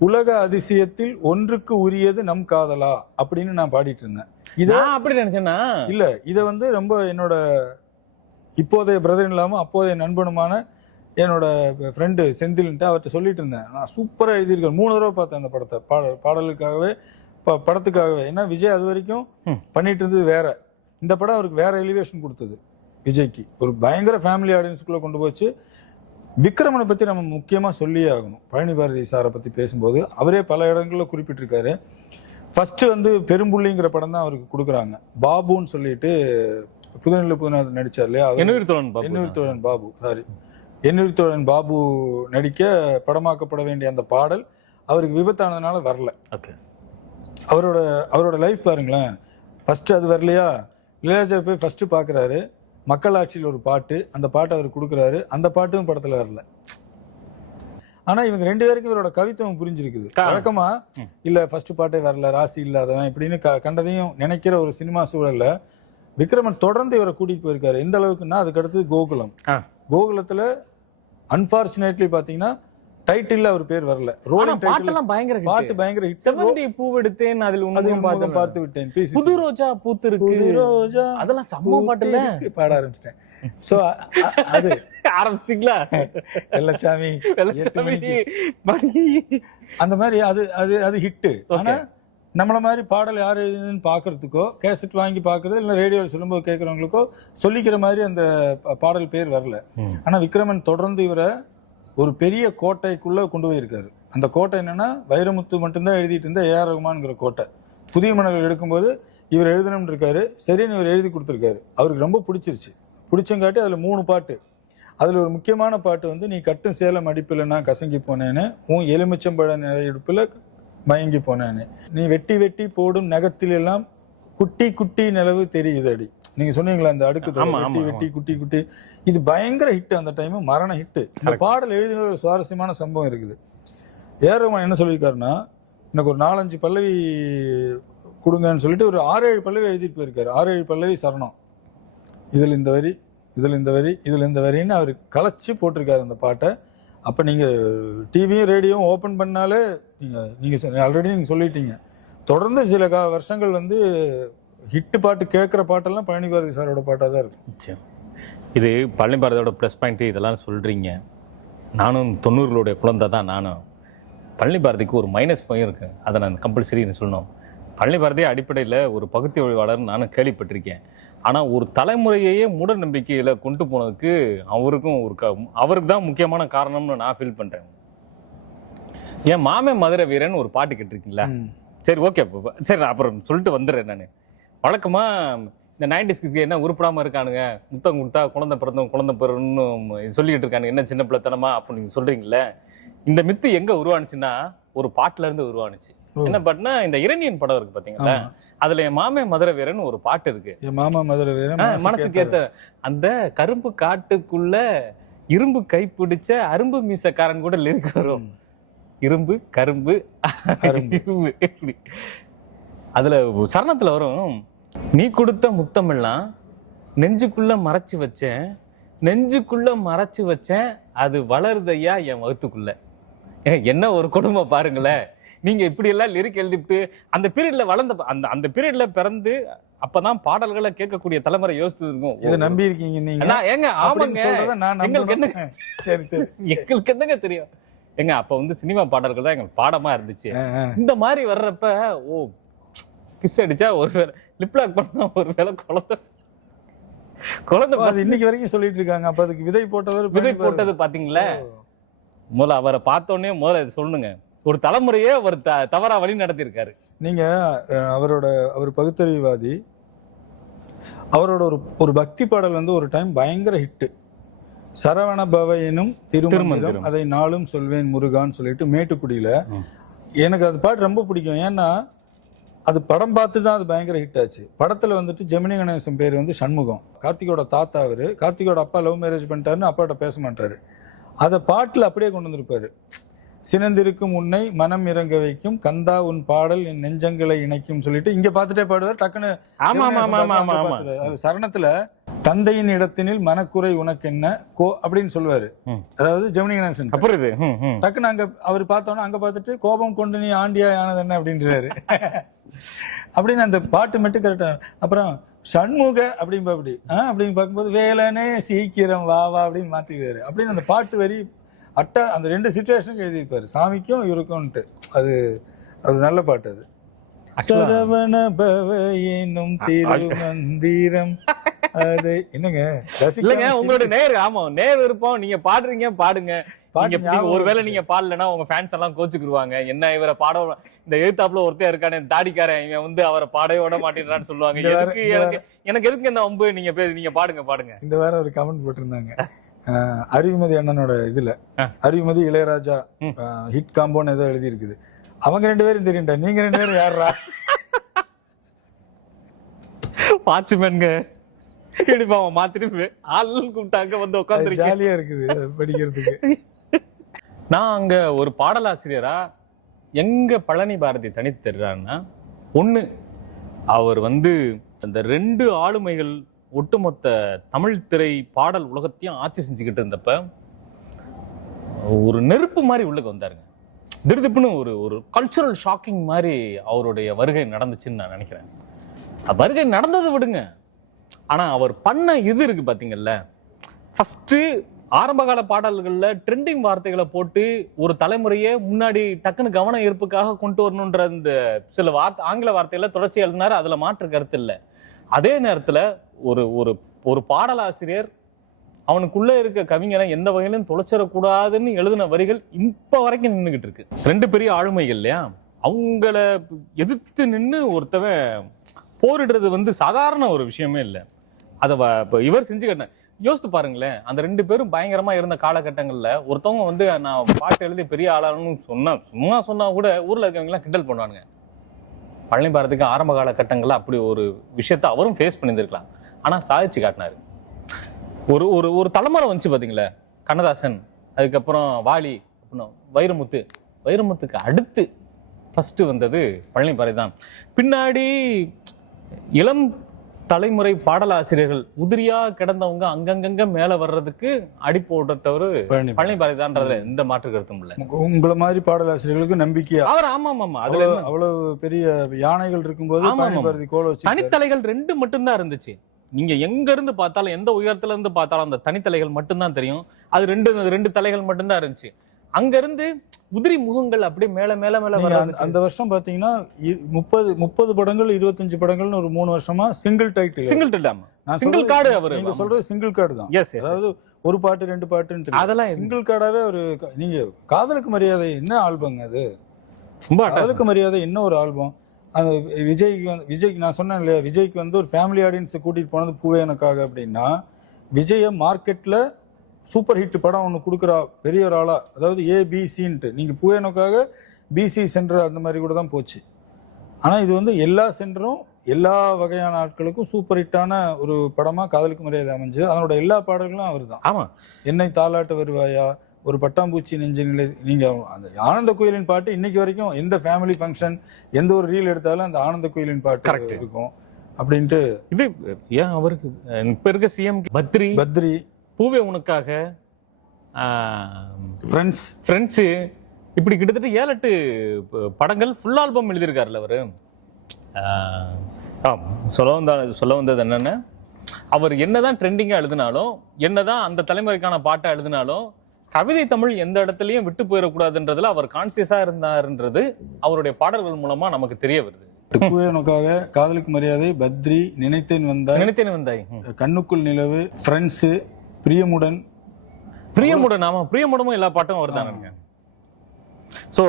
உலக அதிசயத்தில் ஒன்றுக்கு உரியது நம் காதலா அப்படின்னு நான் பாடிட்டு இருந்தேன். இத அப்படி நினைச்சேன்னா இல்ல, இத வந்து ரொம்ப என்னோட இப்போதைய பிரதர் இல்லாம அப்போதைய நண்பனுமான என்னோட ஃப்ரெண்டு செந்தில்ன்ட்டு அவர்கிட்ட சொல்லிட்டு இருந்தேன். நான் சூப்பரா எழுதியிருக்கேன். 3 தடவை பார்த்தேன் அந்த படத்தை, பாடலுக்காகவே படத்துக்காகவே. ஏன்னா விஜய் அது வரைக்கும் பண்ணிட்டு இருந்தது வேற, இந்த படம் அவருக்கு வேற எலிவேஷன் கொடுத்தது. விஜய்க்கு ஒரு பயங்கர ஃபேமிலி ஆடியன்ஸுக்குள்ள கொண்டு போச்சு. விக்ரமனை பத்தி நம்ம முக்கியமா சொல்லியே ஆகணும். பழனி பாரதி சாரை பத்தி பேசும்போது அவரே பல இடங்களில் குறிப்பிட்டிருக்காரு. ஃபர்ஸ்ட் வந்து பெரும்புள்ளிங்கிற படம் தான் அவருக்கு கொடுக்குறாங்க. பாபுன்னு சொல்லிட்டு புதுநெல்லு புதுநாதன் நடிச்சார் இல்லையா, எண்ணூர் பாபு சாரி எண்ணூர் தோழன் பாபு நடிக்க படமாக்கப்பட வேண்டிய அந்த பாடல் அவருக்கு விபத்தானதுனால வரல. அவரோட லைஃப் பாருங்களேன். ஃபர்ஸ்ட் அது வரலையா, இளையராஜா போய் ஃபர்ஸ்ட் பார்க்குறாரு, மக்களாட்சியில் ஒரு பாட்டு, அந்த பாட்டை அவர் கொடுக்குறாரு, அந்த பாட்டும் படத்தில் வரல. ஆனா இவங்க 2 பேருக்கும் இவரோட கவித்துவம் புரிஞ்சிருக்குது. வழக்கமா இல்ல ஃபர்ஸ்ட் பாட்டே வரல, ராசி இல்லாதவன் இப்படின்னு கண்டதையும் நினைக்கிற ஒரு சினிமா சூழல்ல விக்ரமன் தொடர்ந்து இவரை கூட்டிட்டு போயிருக்காரு. எந்த அளவுக்குன்னா அதுக்கு அடுத்து கோகுலத்துல அன்பார்ச்சுனேட்லி பாத்தீங்கன்னா டைட்டில் அவர் பேர் வரல. ரோலிங் டைட்டில் பாட்டு பயங்கர ஹிட். செவந்தி பூவெடுத்தேன், அதில் உன்முகம் பார்த்து விட்டேன், புது ரோஜா பூத்திருக்கு, புது ரோஜா, அதெல்லாம் செம்ம பாட்டுல பாட ஆரம்பிச்சிட்டேன். சோ அது ஆரம்பிச்சிங்களா வெள்ளச்சாமி அந்த மாதிரி அது அது அது ஹிட். ஆனா நம்மள மாதிரி பாடல் யார் எழுதுன்னு பாக்குறதுக்கோ, கேசட் வாங்கி பாக்குறது இல்ல ரேடியோவில் சொல்லும்போது கேட்கறவங்களுக்கோ சொல்லிக்கிற மாதிரி அந்த பாடல் பேர் வரல. ஆனா விக்ரமன் தொடர்ந்து இவரை ஒரு பெரிய கோட்டைக்குள்ள கொண்டு போயிருக்காரு. அந்த கோட்டை என்னன்னா வைரமுத்து மட்டும்தான் எழுதிட்டு இருந்த ஏஆர் ரகுமான்ங்கிற கோட்டை. புதிய மணல் எடுக்கும்போது இவர் எழுதணும்னு இருக்காரு, சரின்னு இவர் எழுதி கொடுத்துருக்காரு. அவருக்கு ரொம்ப பிடிச்சிருச்சு. பிடிச்சங்காட்டி அதுல 3 பாட்டு. அதுல ஒரு முக்கியமான பாட்டு வந்து நீ கட்டும் சேலம் அடிப்புல நான் கசங்கி போனேன்னு, உன் எலுமிச்சம்பழ நிலையெடுப்புல மயங்கி போனேன்னு, நீ வெட்டி வெட்டி போடும் நகத்தில் எல்லாம் குட்டி குட்டி நிலவு தெரியுது அடி. நீங்க சொன்னீங்களா அந்த அடுக்கு வெட்டி வெட்டி குட்டி குட்டி, இது பயங்கர ஹிட். அந்த டைம் மரண ஹிட். இந்த பாடல் எழுதின ஒரு சுவாரஸ்யமான சம்பவம் இருக்குது. ஏஆர் ரகுமான் என்ன சொல்லியிருக்காருன்னா, எனக்கு ஒரு 4-5 பல்லவி கொடுங்கன்னு சொல்லிட்டு ஒரு 6-7 பல்லவி எழுதிட்டு போயிருக்காரு. 6-7 பல்லவி சரணம், இதுல இந்த வரி, இதுல இந்த வரி, இதுல இந்த வரின்னு அவர் கலைச்சு போட்டிருக்காரு அந்த பாட்டை. அப்ப நீங்க டிவியும் ரேடியோவும் ஓபன் பண்ணாலே நீங்க ஆல்ரெடி நீங்க சொல்லிட்டீங்க, தொடர்ந்து சில வருஷங்கள் வந்து ஹிட் பாட்டு கேட்குற பாட்டெல்லாம் பழனி பாரதி சாரோட பாட்டாக தான் இருக்கும். இது பழனி பாரதியோட ப்ளஸ் பாயிண்ட் இதெல்லாம் சொல்கிறீங்க. நானும் 90களுடைய குழந்தை தான். நானும் பழனி பாரதிக்கு ஒரு மைனஸ் பாயிண்ட் இருக்கு, அதை நான் கம்பல்சரின்னு சொல்லணும். பழனி பாரதி அடிப்படையில் ஒரு பகுத்தி ஒழிவாளர் நானும் கேள்விப்பட்டிருக்கேன். ஆனால் ஒரு தலைமுறையையே மூட நம்பிக்கையில் கொண்டு போனதுக்கு அவருக்கு தான் முக்கியமான காரணம்னு நான் ஃபீல் பண்ணுறேன். என் மாமே மதுரை வீரன் ஒரு பாட்டு கேட்டிருக்கீங்களா? சரி ஓகே, சரி நான் அப்புறம் சொல்லிட்டு வந்துடுறேன். நான் வழக்கமாக இந்த 90s கிட்ஸ்க்கு என்ன உருப்படாமல் இருக்கானுங்க, முத்தம் கொடுத்தா குழந்தை பிறன்னு சொல்லிக்கிட்டு இருக்கானுங்க, என்ன சின்ன பிள்ளைத்தனமா அப்படின்னு நீங்கள் சொல்கிறீங்களே. இந்த மித்து எங்கே உருவானுச்சுன்னா ஒரு பாட்டுல இருந்து உருவானுச்சு. என்ன பாட்டுனா இந்த இரணியன் படம் இருக்கு பாத்தீங்களா, அதுல என் மாமே மதுரை வீரன் ஒரு பாட்டு இருக்கு. என் மாமா மதுரை வீரன் மனசுக்கு ஏத்த அந்த கரும்பு காட்டுக்குள்ள இரும்பு கைப்பிடிச்ச அரும்பு மீசக்காரன் கூட லிரிக் வரும். இரும்பு கரும்பு இரும்பு. அதுல சரணத்துல வரும், நீ கொடுத்த முத்தம் எல்லாம் நெஞ்சுக்குள்ள மறைச்சு வச்சேன் அது வளருதையா என் வகுத்துக்குள்ள. என்ன ஒரு கொடுமை பாருங்களேன். நீங்க இப்படி எல்லாம் லிரிக் எழுதிட்டு அந்த பீரியட்ல வளர்ந்த அந்த பீரியட்ல பிறந்து அப்பதான் பாடல்களை கேட்கக்கூடிய தலைமுறை யோசித்து இருக்கும். இதை நம்பி இருக்கீங்க நீங்க? ஏங்க ஆமாங்க, எங்களுக்கு என்னங்க தெரியும். ஏங்க அப்ப வந்து சினிமா பாடல்கள் தான் எங்களுக்கு பாடமா இருந்துச்சு. இந்த மாதிரி வர்றப்ப ஓ கிஸ் அடிச்சா ஒரு வேலை, லிப்லாக் பண்ணா ஒரு வேலை, குழந்தை இன்னைக்கு வரைக்கும் சொல்லிட்டு இருக்காங்க. அப்ப அதுக்கு விதை போட்டது பாத்தீங்களா? முதல்ல அவரை பார்த்தோன்னே முதல்ல சொல்லுங்க, ஒரு தலைமுறையே ஒரு தவறா வழி நடத்திருக்காரு. நீங்க அவர் பகுத்தறிவாதி. அவரோட ஒரு பக்தி பாடல் வந்து ஒரு டைம் பயங்கர ஹிட். சரவண பவையனும் திருமந்திரம் அதை நாளும் சொல்வேன் முருகான்னு சொல்லிட்டு மேட்டுக்குடியில. எனக்கு அது பாட்டு ரொம்ப பிடிக்கும். ஏன்னா அது படம் பார்த்து தான் அது பயங்கர ஹிட் ஆச்சு. படத்துல வந்துட்டு ஜெமினி கணேசன் பேர் வந்து சண்முகம், கார்த்திகோட தாத்தா. அவரு கார்த்திகோட அப்பா லவ் மேரேஜ் பண்ணிட்டாருன்னு அப்பாட்ட பேச மாட்டாரு. அதை பாட்டுல அப்படியே கொண்டு வந்திருப்பாரு. சினந்திருக்கும் உன்னை மனம் இறங்க வைக்கும் கந்தா உன் பாடல் என் நெஞ்சங்களை இணைக்கும் சொல்லிட்டு இங்க பாத்துட்டே பாடுவார். டக்குன்னு சரணத்துல தந்தையின் இடத்தினில் மனக்குறை உனக்கு என்ன கோ அப்படின்னு சொல்லுவாரு. அதாவது ஜெமினி கணேசன் டக்குன்னு அங்க அவர் பார்த்தோன்னா அங்க பார்த்துட்டு கோபம் கொண்டு நீ ஆண்டியா ஆனது என்ன அப்படின்றாரு. அப்படின்னு அந்த பாட்டு மட்டும் கரெக்டா. அப்புறம் சண்முக அப்படின்னு அப்படின்னு பார்க்கும்போது வேலனே சீக்கிரம் வா வா அப்படின்னு மாத்திடுவாரு. அப்படின்னு அந்த பாட்டு வரி அந்த 2 சிச்சுவேஷனுக்கு எழுதியிருப்பாரு, சாமிக்கும் இவருக்கும்ட்டு. அது நல்ல பாட்டு. அது சரவண பவ என்னும் திருமந்திரம் அது என்னங்க இல்லங்க உங்களோட நேர் இருப்போம். நீங்க பாடுறீங்க, பாடுங்க. ஒருவேளை நீங்க பாடலன்னா உங்க ஃபேன்ஸ் எல்லாம் கோச்சுக்குருவாங்க. என்ன இவரை பாட இந்த எழுத்தாப்புல ஒருத்தர் இருக்கானே தாடிக்காரன், இவன் வந்து அவரை பாடவே விட மாட்டேன்றான்னு சொல்லுவாங்க. எனக்கு எதுக்கு இந்த வம்பு? நீங்க பாடுங்க. இந்த வேற ஒரு கமெண்ட் போட்டிருந்தாங்க அறிவுமதி அண்ணனோட இதுல. அறிவுமதி இளையராஜா ஹிட் காம்போன்னு ஏதோ எழுதி இருக்குது. அவங்க 2 பேரும் தெரியும்டா, நீங்க 2 பேரும் யாரா? வாட்ச்மேன்ங்க எடுப்பான் மாத்திட்டு ஆள் கூப்பிட்டாங்க வந்து உட்காந்து ஜாலியா இருக்குது படிக்கிறதுக்கு. நான் அங்க ஒரு பாடலாசிரியரா எங்க பழனி பாரதி தனித்து தெரிறாருன்னா, ஒண்ணு அவர் வந்து அந்த 2 ஆளுமைகள் ஒட்டுமொத்த தமிழ் திரை பாடல் உலகத்தையும் ஆட்சி செஞ்சுக்கிட்டு இருந்தப்ப ஒரு நெருப்பு மாதிரி உள்ளுக்கு வந்தாருங்க. திடுதிப்புன்னு ஒரு கல்ச்சுரல் ஷாக்கிங் மாதிரி அவருடைய வருகை நடந்துச்சுன்னு நான் நினைக்கிறேன். வருகை நடந்ததை விடுங்க, ஆனா அவர் பண்ண இது இருக்கு பாத்தீங்கல்ல. ஃபர்ஸ்ட் ஆரம்பகால பாடல்கள்ல ட்ரெண்டிங் வார்த்தைகளை போட்டு ஒரு தலைமுறையே முன்னாடி டக்குன்னு கவன ஈர்ப்புக்காக கொண்டு வரணுன்ற இந்த சில ஆங்கில வார்த்தைகளை தொடர்ச்சி எழுதினாரு. அதுல மாற்று கருத்து இல்லை. அதே நேரத்துல ஒரு பாடலாசிரியர் அவனுக்குள்ள இருக்க கவிஞரை எந்த வகையிலும் தொலைச்சிடக்கூடாதுன்னு எழுதின வரிகள் இப்ப வரைக்கும் நின்றுகிட்டு இருக்கு. 2 பெரிய ஆளுமைகள் இல்லையா, அவங்கள எதிர்த்து நின்று ஒருத்தவன் போரிடுறது வந்து சாதாரண ஒரு விஷயமே இல்லை. அதை இவர் செஞ்சுக்கிட்டேன். யோசித்து பாருங்களேன், அந்த 2 பேரும் பயங்கரமா இருந்த காலகட்டங்கள்ல ஒருத்தவங்க வந்து நான் பாட்டு எழுதி பெரிய ஆளானு சொன்னா கூட ஊர்ல இருக்கவங்க எல்லாம் கிண்டல் பண்ணுவானுங்க. பழனி பாரதிக்கு ஆரம்ப காலகட்டங்கள்ல அப்படி ஒரு விஷயத்த அவரும் ஃபேஸ் பண்ணியிருந்திருக்கலாம். ஆனா சாதிச்சு காட்டினாரு. ஒரு தலைமுறை வந்துச்சு பாத்தீங்களா, கண்ணதாசன், அதுக்கப்புறம் வாலி, அப்புறம் வைரமுத்துக்கு அடுத்து ஃபர்ஸ்ட் வந்தது பழனி பாரதி தான். பின்னாடி இளம் தலைமுறை பாடலாசிரியர்கள் உதிரியா கிடந்தவங்க அங்கங்க மேல வர்றதுக்கு அடி போட்டவர் பழனி பாரதி தான்றதுல எந்த மாற்று கருத்தும் இல்ல. உங்களை மாதிரி பாடலாசிரியர்களுக்கு நம்பிக்கையா அவர் ஆமா அதுல அவ்வளவு பெரிய யானைகள் இருக்கும்போது பழனி பாரதி கோல வச்சு தனித்தலைகள் 2 மட்டும்தான் இருந்துச்சு. நீங்க எங்க இருந்து பார்த்தாலும், எந்த உயரத்துல இருந்து பார்த்தாலும் அந்த தனித்தலைகள் மட்டும்தான் தெரியும். அது 2 தலைகள் மட்டும்தான் இருந்துச்சு. அங்க இருந்து உதிரி முகங்கள் அப்படியே மேல அந்த வருஷம் பாத்தீங்கன்னா 30 படங்கள் 25 படங்கள்னு ஒரு 3 வருஷமா சிங்கிள் டைட்டில். Single card. அவர் நீங்க சொல்றது சிங்கிள் கார்டு தான். அதாவது ஒரு பாட்டு 2 பாட்டுன்னு அதெல்லாம் சிங்கிள் கார்டாவே ஒரு. நீங்க காதலுக்கு மரியாதை என்ன ஆல்பம் அது? காதலுக்கு மரியாதை என்ன ஒரு ஆல்பம். அந்த விஜய்க்கு நான் சொன்னேன் இல்லையா, விஜய்க்கு வந்து ஒரு ஃபேமிலி ஆடியன்ஸை கூட்டிட்டு போனது பூவே எனக்காக அப்படின்னா, விஜய மார்க்கெட்ல சூப்பர் ஹிட் படம் ஒன்று கொடுக்குறா பெரிய ஒரு ஆளா, அதாவது ABCன்ட்டு. நீங்கள் பூவேனுக்காக BC சென்டர் அந்த மாதிரி கூட தான் போச்சு. ஆனால் இது வந்து எல்லா சென்டரும் எல்லா வகையான ஆட்களுக்கும் சூப்பர் ஹிட்டான ஒரு படமாக காதலுக்கு மரியாதை அமைஞ்சது. அதனோட எல்லா பாடல்களும் அவர் தான். ஆமாம், என்னை தாலாட்ட வருவாயா, ஒரு பட்டாம்பூச்சி நெஞ்சினிலே. நீங்கள் அந்த ஆனந்த குயிலின் பாட்டு இன்னைக்கு வரைக்கும் எந்த ஃபேமிலி ஃபங்க்ஷன் எந்த ஒரு ரீல் எடுத்தாலும் அந்த ஆனந்த குயிலின் பாட்டு இருக்கும் அப்படின்ட்டு. இது ஏன் அவருக்கு இப்போ இருக்க CM பத்ரி பூவே உனக்காக, ஃப்ரெண்ட்ஸு, இப்படி கிட்டத்தட்ட 7-8 படங்கள் ஃபுல் ஆல்பம் எழுதியிருக்காருல்ல அவரு. சொல்ல வந்தது என்னன்னா, அவர் என்னதான் ட்ரெண்டிங்கா எழுதினாலும், என்னதான் அந்த தலைமுறைக்கான பாட்டை எழுதினாலும், கவிதை தமிழ் எந்த இடத்துலயும் விட்டு போயிடக்கூடாதுன்றதுல அவர் கான்சியஸா இருந்தாருன்றது அவருடைய பாடல்கள் மூலமா நமக்கு தெரிய வருது. காதலுக்கு மரியாதை, பத்ரி, நினைத்தேன் வந்தாய், கண்ணுக்குள் நிலவு, ஃப்ரெண்ட்ஸு, பிரியமுடன். ஆமா, பிரியமுடனும் எல்லா பாட்டும் அவர் தானுங்க. சோ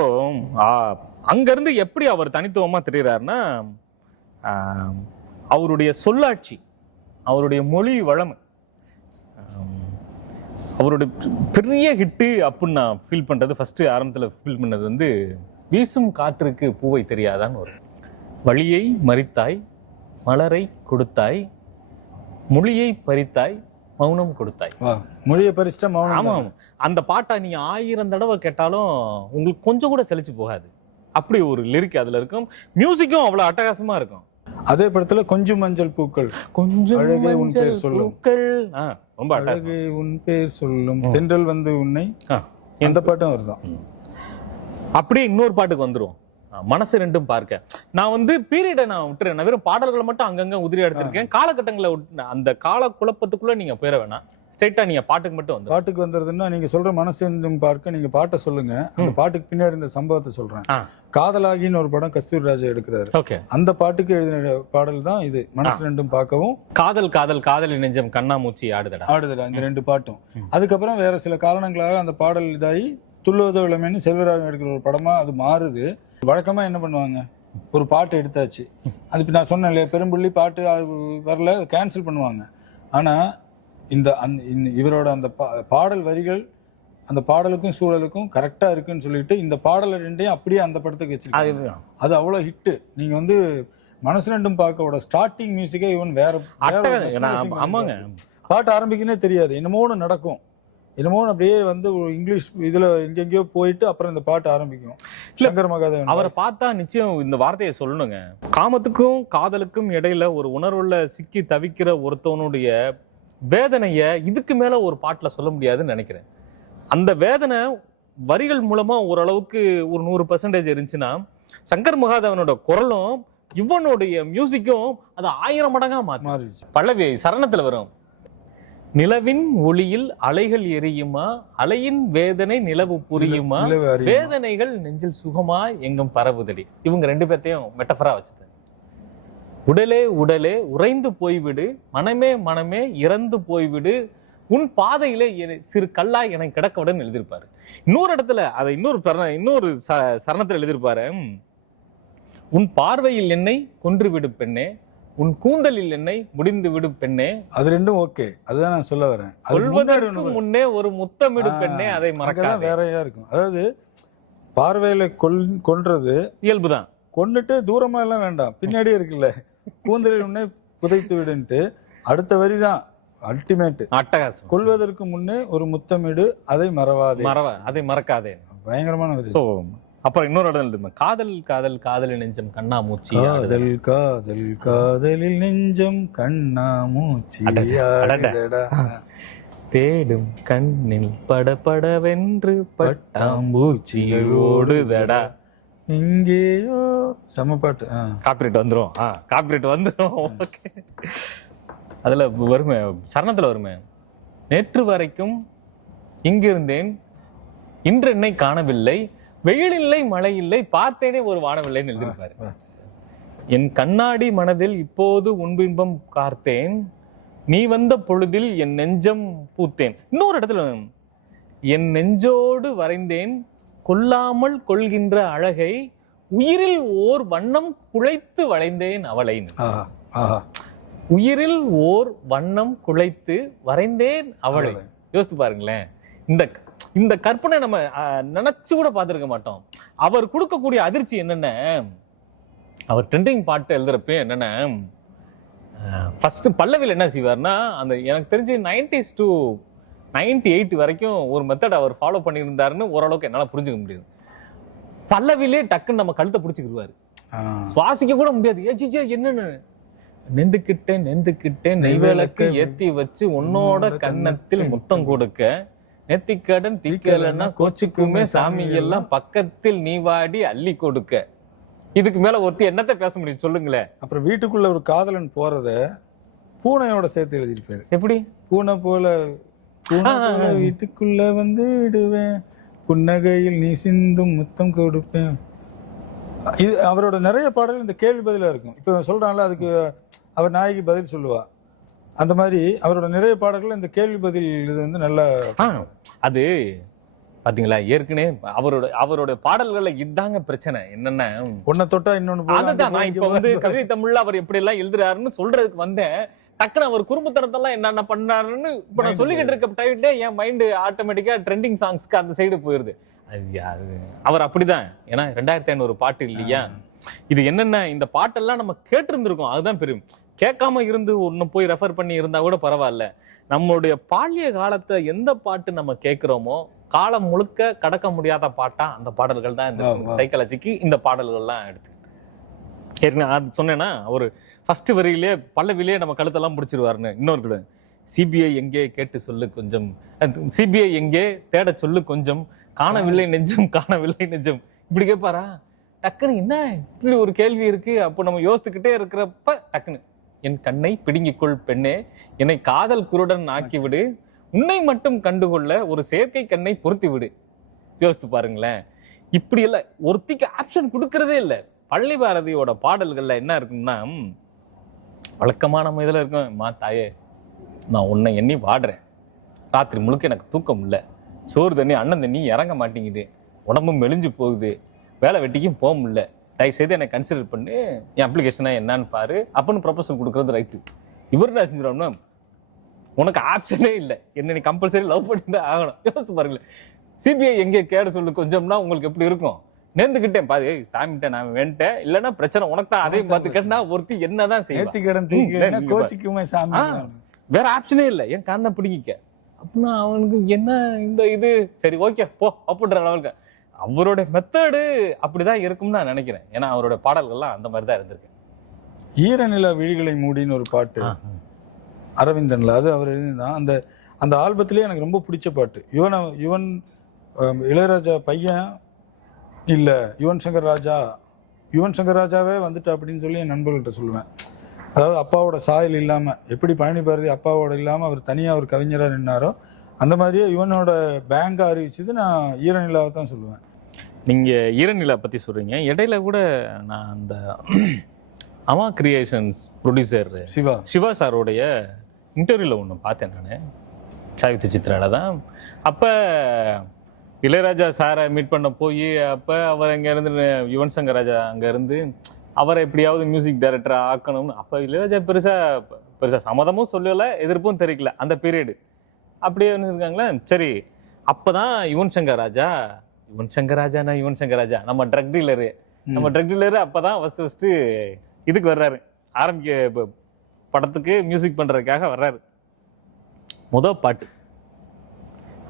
அங்க இருந்து எப்படி அவர் தனித்துவமா தெரிகிறாருன்னா, அவருடைய சொல்லாட்சி, அவருடைய மொழி வளமை, அவருடைய பெரிய ஹிட்டு அப்படின்னு நான் ஃபீல் பண்றது, ஃபர்ஸ்ட் ஆரம்பத்தில் ஃபீல் பண்ணது வந்து வீசும் காற்றுக்கு பூவை தெரியாதான்னு வரும். வழியை மறித்தாய், மலரை கொடுத்தாய், மொழியை பறித்தாய், மௌனம் கொடுத்தாய். மொழியை பறிச்சா மௌனம். ஆமா, அந்த பாட்டை நீங்க 1000 தடவை கேட்டாலும் உங்களுக்கு கொஞ்சம் கூட செலிச்சு போகாது. அப்படி ஒரு லிரிக் அதுல இருக்கும். மியூசிக்கும் அவ்வளவு அட்டகாசமா இருக்கும். அதே படத்துல கொஞ்சம் மஞ்சள் பூக்கள், கொஞ்சம் அழகே உன் பேர் சொல்லும், ரொம்ப அழகே உன் பேர் சொல்லும், தென்றல் வந்து உன்னை, அந்த பாட்டும் வருதான். அப்படியே இன்னொரு பாட்டுக்கு வந்துரும், மனசு ரெண்டும் பார்க்க. நான் வந்து பீரியடை நான் விட்டுறேன், நான் வெறும் பாடல்களை மட்டும் அங்கங்க உதிரி எடுத்திருக்கேன். காலகட்டங்களை அந்த கால குழப்பத்துக்குள்ள நீங்க போயிட வேணாம். ஸ்ட்ரைட்டா நீங்க பாட்டுக்கு மட்டும் வந்து பாட்டுக்கு வந்துருதுன்னா நீங்க சொல்ற மனசென்றும் பார்க்க நீங்க பாட்டை சொல்லுங்க. அந்த பாட்டுக்கு பின்னாடி இந்த சம்பவத்தை சொல்றேன். காதலாகின்னு ஒரு படம் கஸ்தூரி ராஜா எடுக்கிறாரு. ஓகே, அந்த பாட்டுக்கு எழுதின பாடல் தான் இது. மனசு ரெண்டும் பார்க்கவும், காதல் காதல் காதல் நெஞ்சம் கண்ணாமூச்சி ஆடுதடா இந்த 2 பாட்டும். அதுக்கப்புறம் வேற சில காரணங்களாக அந்த பாடல் இதாகி துள்ளுவதோ இளமைன்னு செல்வராகவன் எடுக்கிற ஒரு படமா அது மாறுது. வழக்கமா என்ன பண்ணுவாங்க, ஒரு பாட்டு எடுத்தாச்சு, அது இப்போ நான் சொன்னேன் இல்லையா, பெரும்புள்ளி பாட்டு வரல, கேன்சல் பண்ணுவாங்க. ஆனா இவரோட அந்த பாடல் வரிகள் அந்த பாடலுக்கும் சூழலுக்கும் கரெக்டா இருக்குன்னு சொல்லிட்டு இந்த பாடலை 2ஐயும் அப்படியே அந்த படத்துக்கு வச்சிருக்காங்க. அது அவ்வளவு ஹிட். நீங்க வந்து மனசு ரெண்டும் பார்க்கோட ஸ்டார்டிங் மியூசிக்கே இவன் வேற பாட்டு ஆரம்பிக்கனே தெரியாது, என்னமோ நடக்கும், என்னமோ அப்படியே வந்து இங்கிலீஷ் இதுல எங்கெங்கயோ போயிட்டு அப்புறம் இந்த பாட்டு ஆரம்பிக்கும். சங்கர் மகாதேவன் அவரை பார்த்தா நிச்சயம் இந்த வார்த்தையை சொல்லணுங்க. காமத்துக்கும் காதலுக்கும் இடையில ஒரு உணர்வுல சிக்கி தவிக்கிற ஒருத்தவனுடைய வேதனைய இதுக்கு மேல ஒரு பாட்டுல சொல்ல முடியாதுன்னு நினைக்கிறேன். அந்த வேதனை வரிகள் மூலமா ஓரளவுக்கு ஒரு 100% இருந்துச்சுன்னா, சங்கர் மகாதேவனோட குரலும் இவனுடைய மியூசிக்கும் அது 1000 மடங்கா மாறிடுச்சு. பல்லவி சரணத்துல வரும், நிலவின் ஒளியில் அலைகள் எரியுமா, அலையின் வேதனை நிலவு புரியுமா, வேதனைகள் நெஞ்சில் சுகமா எங்கும் பரவுதடி. இவங்க 2 பேர்த்தையும் மெட்டஃபரா வச்சது. உடலே உடலே உறைந்து போய்விடு, மனமே மனமே இறந்து போய்விடு, உன் பாதையிலே சிறு கல்லாய் என கிடக்கவுடன் எழுதியிருப்பாரு. இன்னொரு இடத்துல அதை இன்னொரு சரணத்துல எழுதியிருப்பாரு, உன் பார்வையில் என்னை கொன்று விடு பெண்ணே, உன் கூந்தலில் என்னை முடிந்து விடு பெண்ணே. அது 2ம் ஓகே, அதுதான் நான் சொல்ல வரேன். கொள்வதற்கு முன்னே ஒரு முத்தமிடு பெண்ணே, அதை மறக்காத. வேறையா இருக்கும். அதாவது பார்வையில கொன்றது இயல்புதான், கொன்னுட்டு தூரமா எல்லாம் வேண்டாம், பின்னாடியே இருக்குல்ல, கூந்தலில் உன்னை புதைத்து விடுன்ட்டு அடுத்த வரிதான் அல்டிமேட் அட்டகாசம். கொள்வதற்கு முன்னே ஒரு முத்தமிடு, அதை அதை மறக்காதே. பயங்கரமான வரி. அப்புறம் இன்னொரு இடம் எழுதுமா, காதல் காதல் காதலில் நெஞ்சம் கண்ணாமூச்சி, காதல் காதல் காதலில் நெஞ்சம் கண்ணாமூச்சி தேடும் கண்ணில் படபடவென்று பட்டாம்பூச்சிகள் ஓடுதடா எங்கேயோ. செம பாட்டு. காப்பிரைட் வந்துரும். ஓகே, அதுல வருமே, சரணத்துல வருமே, நேற்று வரைக்கும் இங்கிருந்தேன் இன்று என்னை காணவில்லை, வெயில் இல்லை மழை இல்லை, பார்த்தேனே ஒரு வானவில்லைன்னு எழுதியிருப்பாரு. என் கண்ணாடி மனதில் இப்போது உன்பின்பம் கார்த்தேன், நீ வந்த பொழுதில் என் நெஞ்சம் பூத்தேன். இன்னொரு இடத்துல, என் நெஞ்சோடு வரைந்தேன் கொல்லாமல் கொள்கின்ற அழகை, உயிரில் ஓர் வண்ணம் குழைத்து வளைந்தேன் அவளை. உயிரில் ஓர் வண்ணம் குழைத்து வரைந்தேன் அவளை. யோசித்து பாருங்களேன், இந்த கற்பனை நம்ம நினைச்சு கூட பார்த்திருக்க மாட்டோம். அவர் கொடுக்கக்கூடிய அதிர்ச்சி என்னென்ன, அவர் ட்ரெண்டிங் பாட்டு எழுதுறப்ப என்னென்ன, ஃபர்ஸ்ட் பல்லவியில் என்ன செய்வார்னா, அந்த எனக்கு தெரிஞ்சு 90s to 98 வரைக்கும் ஒரு மெத்தட் அவர் ஃபாலோ பண்ணியிருந்தாருன்னு ஓரளவுக்கு என்னால புரிஞ்சுக்க முடியுது. பல்லவிலே டக்குன்னு நம்ம கழுத்தை பிடிச்சிக்கிடுவாரு, சுவாசிக்க கூட முடியாது. ஏச்சிச்சே என்னன்னு, நெந்துக்கிட்டேன் நெய்வேலக்கு ஏத்தி வச்சு உன்னோட கன்னத்தில் முத்தம் கொடுக்க, நெத்திக்கடன் தீக்கலன்னா கோச்சுக்குமே சாமி எல்லாம் பக்கத்தில் நீ வாடி அள்ளி கொடுக்க. இதுக்கு மேல ஒருத்தி என்னத்தை பேச முடியும் சொல்லுங்களேன். அப்புறம் வீட்டுக்குள்ள ஒரு காதலன் போறத பூனையோட சேர்த்து எழுதியிருப்பாரு. எப்படி? பூனை போல வீட்டுக்குள்ள வந்து விடுவேன், புன்னகையில் நீ சிந்தும் முத்தம் கொடுப்பேன். இது அவரோட நிறைய பாடல் இந்த கேள்வி பதிலா இருக்கும். இப்ப சொல்றான்ல, அதுக்கு அவர் நாயகி பதில் சொல்லுவா. அந்த மாதிரி அவரோட நிறைய பாடல்கள் இந்த கேள்வி பதில் இது வந்து நல்ல அது பாத்தீங்களா. ஏற்கனவே அவரோட பாடல்கள்ல இதாங்க பிரச்சனை என்னன்னா, ஒன்ன தொட்டா இன்னொன்னு. அதுதான் நான் இப்ப வந்து கவிதை தமிழ்ல அவர் எப்படி எல்லாம் எழுதுறாருன்னு சொல்றதுக்கு வந்தேன். டக்குனு அவர் குறும்புத்தனத்தெல்லாம் என்னென்ன பண்ணாருன்னு இப்ப நான் சொல்லிக்கிட்டு இருக்க டைம்ல என் மைண்ட் ஆட்டோமேட்டிக்கா ட்ரெண்டிங் சாங்ஸ்க்கு அந்த சைடு போயிருது. அவர் அப்படிதான். ஏன்னா 2500 பாட்டு இல்லையா, இது என்னென்ன இந்த பாட்டெல்லாம் நம்ம கேட்டிருந்திருக்கோம், அதுதான் பெரும். கேட்காம இருந்து ஒன்னு போய் ரெஃபர் பண்ணி இருந்தா கூட பரவாயில்ல. நம்மளுடைய பாலிய காலத்தை எந்த பாட்டு நம்ம கேட்கிறோமோ, காலம் முழுக்க கடக்க முடியாத பாட்டா அந்த பாடல்கள் தான். இந்த சைக்காலஜிக்கு இந்த பாடல்கள்லாம் எடுத்து ஏற்கனவே சொன்னேன்னா, ஒரு ஃபர்ஸ்ட் வரியிலே பல்லவிலே நம்ம கழுத்தெல்லாம் பிடிச்சிருவாருன்னு. இன்னொரு சிபிஐ எங்கே கேட்டு சொல்லு கொஞ்சம், சிபிஐ எங்கே தேட சொல்லு கொஞ்சம், காணவில்லை நெஞ்சம் காணவில்லை நெஞ்சம், இப்படி கேட்பாரா? டக்குன்னு என்ன இப்படி ஒரு கேள்வி இருக்கு. அப்போ நம்ம யோசித்துக்கிட்டே இருக்கிறப்ப டக்குன்னு, என் கண்ணை பிடுங்கிக்கொள் பெண்ணே, என்னை காதல் குருடன் ஆக்கிவிடு, உன்னை மட்டும் கண்டுகொள்ள ஒரு செயற்கை கண்ணை பொருத்தி விடு. யோசித்து பாருங்களேன். இப்படி இல்ல, ஒருத்திக்கு ஆப்ஷன் கொடுக்கறதே இல்லை. பழனி பாரதியோட பாடல்கள்ல என்ன இருக்குன்னா, வழக்கமான இதில் இருக்கும், மா தாயே நான் உன்னை எண்ணி வாடுறேன், ராத்திரி முழுக்க எனக்கு தூக்கம் இல்லை, சோறு தண்ணி அண்ணன் தண்ணி இறங்க மாட்டேங்குது, உடம்பும் மெலிஞ்சு போகுது, வேலை வெட்டிக்கும் போக முடியல, தயவு செய்து என்னை கன்சிடர் பண்ணு, என் அப்ளிகேஷனா என்னன்னு பாரு அப்படின்னு ப்ரொபோசல் கொடுக்கறது ரைட்டு. இவர் என்ன செஞ்சிடோம்னா, உனக்கு ஆப்ஷனே இல்லை, என்ன நீ கம்பல்சரி லவ் பண்ணி தான் ஆகணும். யோசிச்சு பாருங்களேன். சிபிஐ எங்கே கேட சொல்லு கொஞ்சம்னா உங்களுக்கு எப்படி இருக்கும்? நேர்ந்துகிட்டேன் பாரு, சாமிட்ட நான் வேண்டேன், இல்லைன்னா பிரச்சனை உனக்கு தான். அதையும் பார்த்து கேட்டா ஒருத்தி என்னதான் செய்யும், வேற ஆப்ஷனே இல்லை, என் காரணம் பிடிக்க அப்படின்னா அவனுக்கு என்ன இந்த இது சரி ஓகே போ அப்படின்ற லெவலுக்கு அவரோட மெத்தடு அப்படிதான் இருக்கும்னு நான் நினைக்கிறேன். ஏன்னா அவரோட பாடல்கள்லாம் அந்த மாதிரி தான் இருந்திருக்கு. ஈரநில விழிகளை மூடின்னு ஒரு பாட்டு அரவிந்தன்ல, அது அவர் எழுதிதான். அந்த அந்த ஆல்பத்திலே எனக்கு ரொம்ப பிடிச்ச பாட்டு. யுவன் இளையராஜா பையன் இல்லை, யுவன் சங்கர் ராஜாவே வந்துட்டா அப்படின்னு சொல்லி என் நண்பர்கள்ட்ட சொல்லுவேன். அதாவது அப்பாவோட சாயல் இல்லாமல், எப்படி பழனி பாரதி அப்பாவோட இல்லாமல் அவர் தனியாக ஒரு கவிஞராக நின்னாரோ அந்த மாதிரியே யுவனோட பேங்கை அறிவிச்சது நான் ஈரநிலாவை தான் சொல்லுவேன். நீங்கள் ஈரநிலா பற்றி சொல்கிறீங்க. இடையில கூட நான் அந்த அமா கிரியேஷன்ஸ் ப்ரொடியூசர் சிவா சாரோடைய இன்டர்வியூவில் ஒன்று பார்த்தேன் நான், சாவித்திரி சித்ரால தான். அப்போ இளையராஜா சாரை மீட் பண்ண போய் அப்போ அவர் அங்கேருந்து யுவன் சங்கர் ராஜா அங்கேருந்து அவரை எப்படியாவது மியூசிக் டைரக்டராக ஆக்கணும்னு. அப்போ இளையராஜா பெருசாக சம்மதமும் சொல்லலை, எதிர்ப்பும் தெரிவிக்கல அந்த பீரியடு. அப்படியே இருக்காங்களே. சரி, அப்போ தான் யுவன் சங்கர் ராஜா நம்ம ட்ரக் டீலரு அப்போ தான் ஃபஸ்ட்டு இதுக்கு வர்றாரு, ஆரம்பிக்க படத்துக்கு மியூசிக் பண்ணுறதுக்காக வர்றாரு. முதல் பாட்டு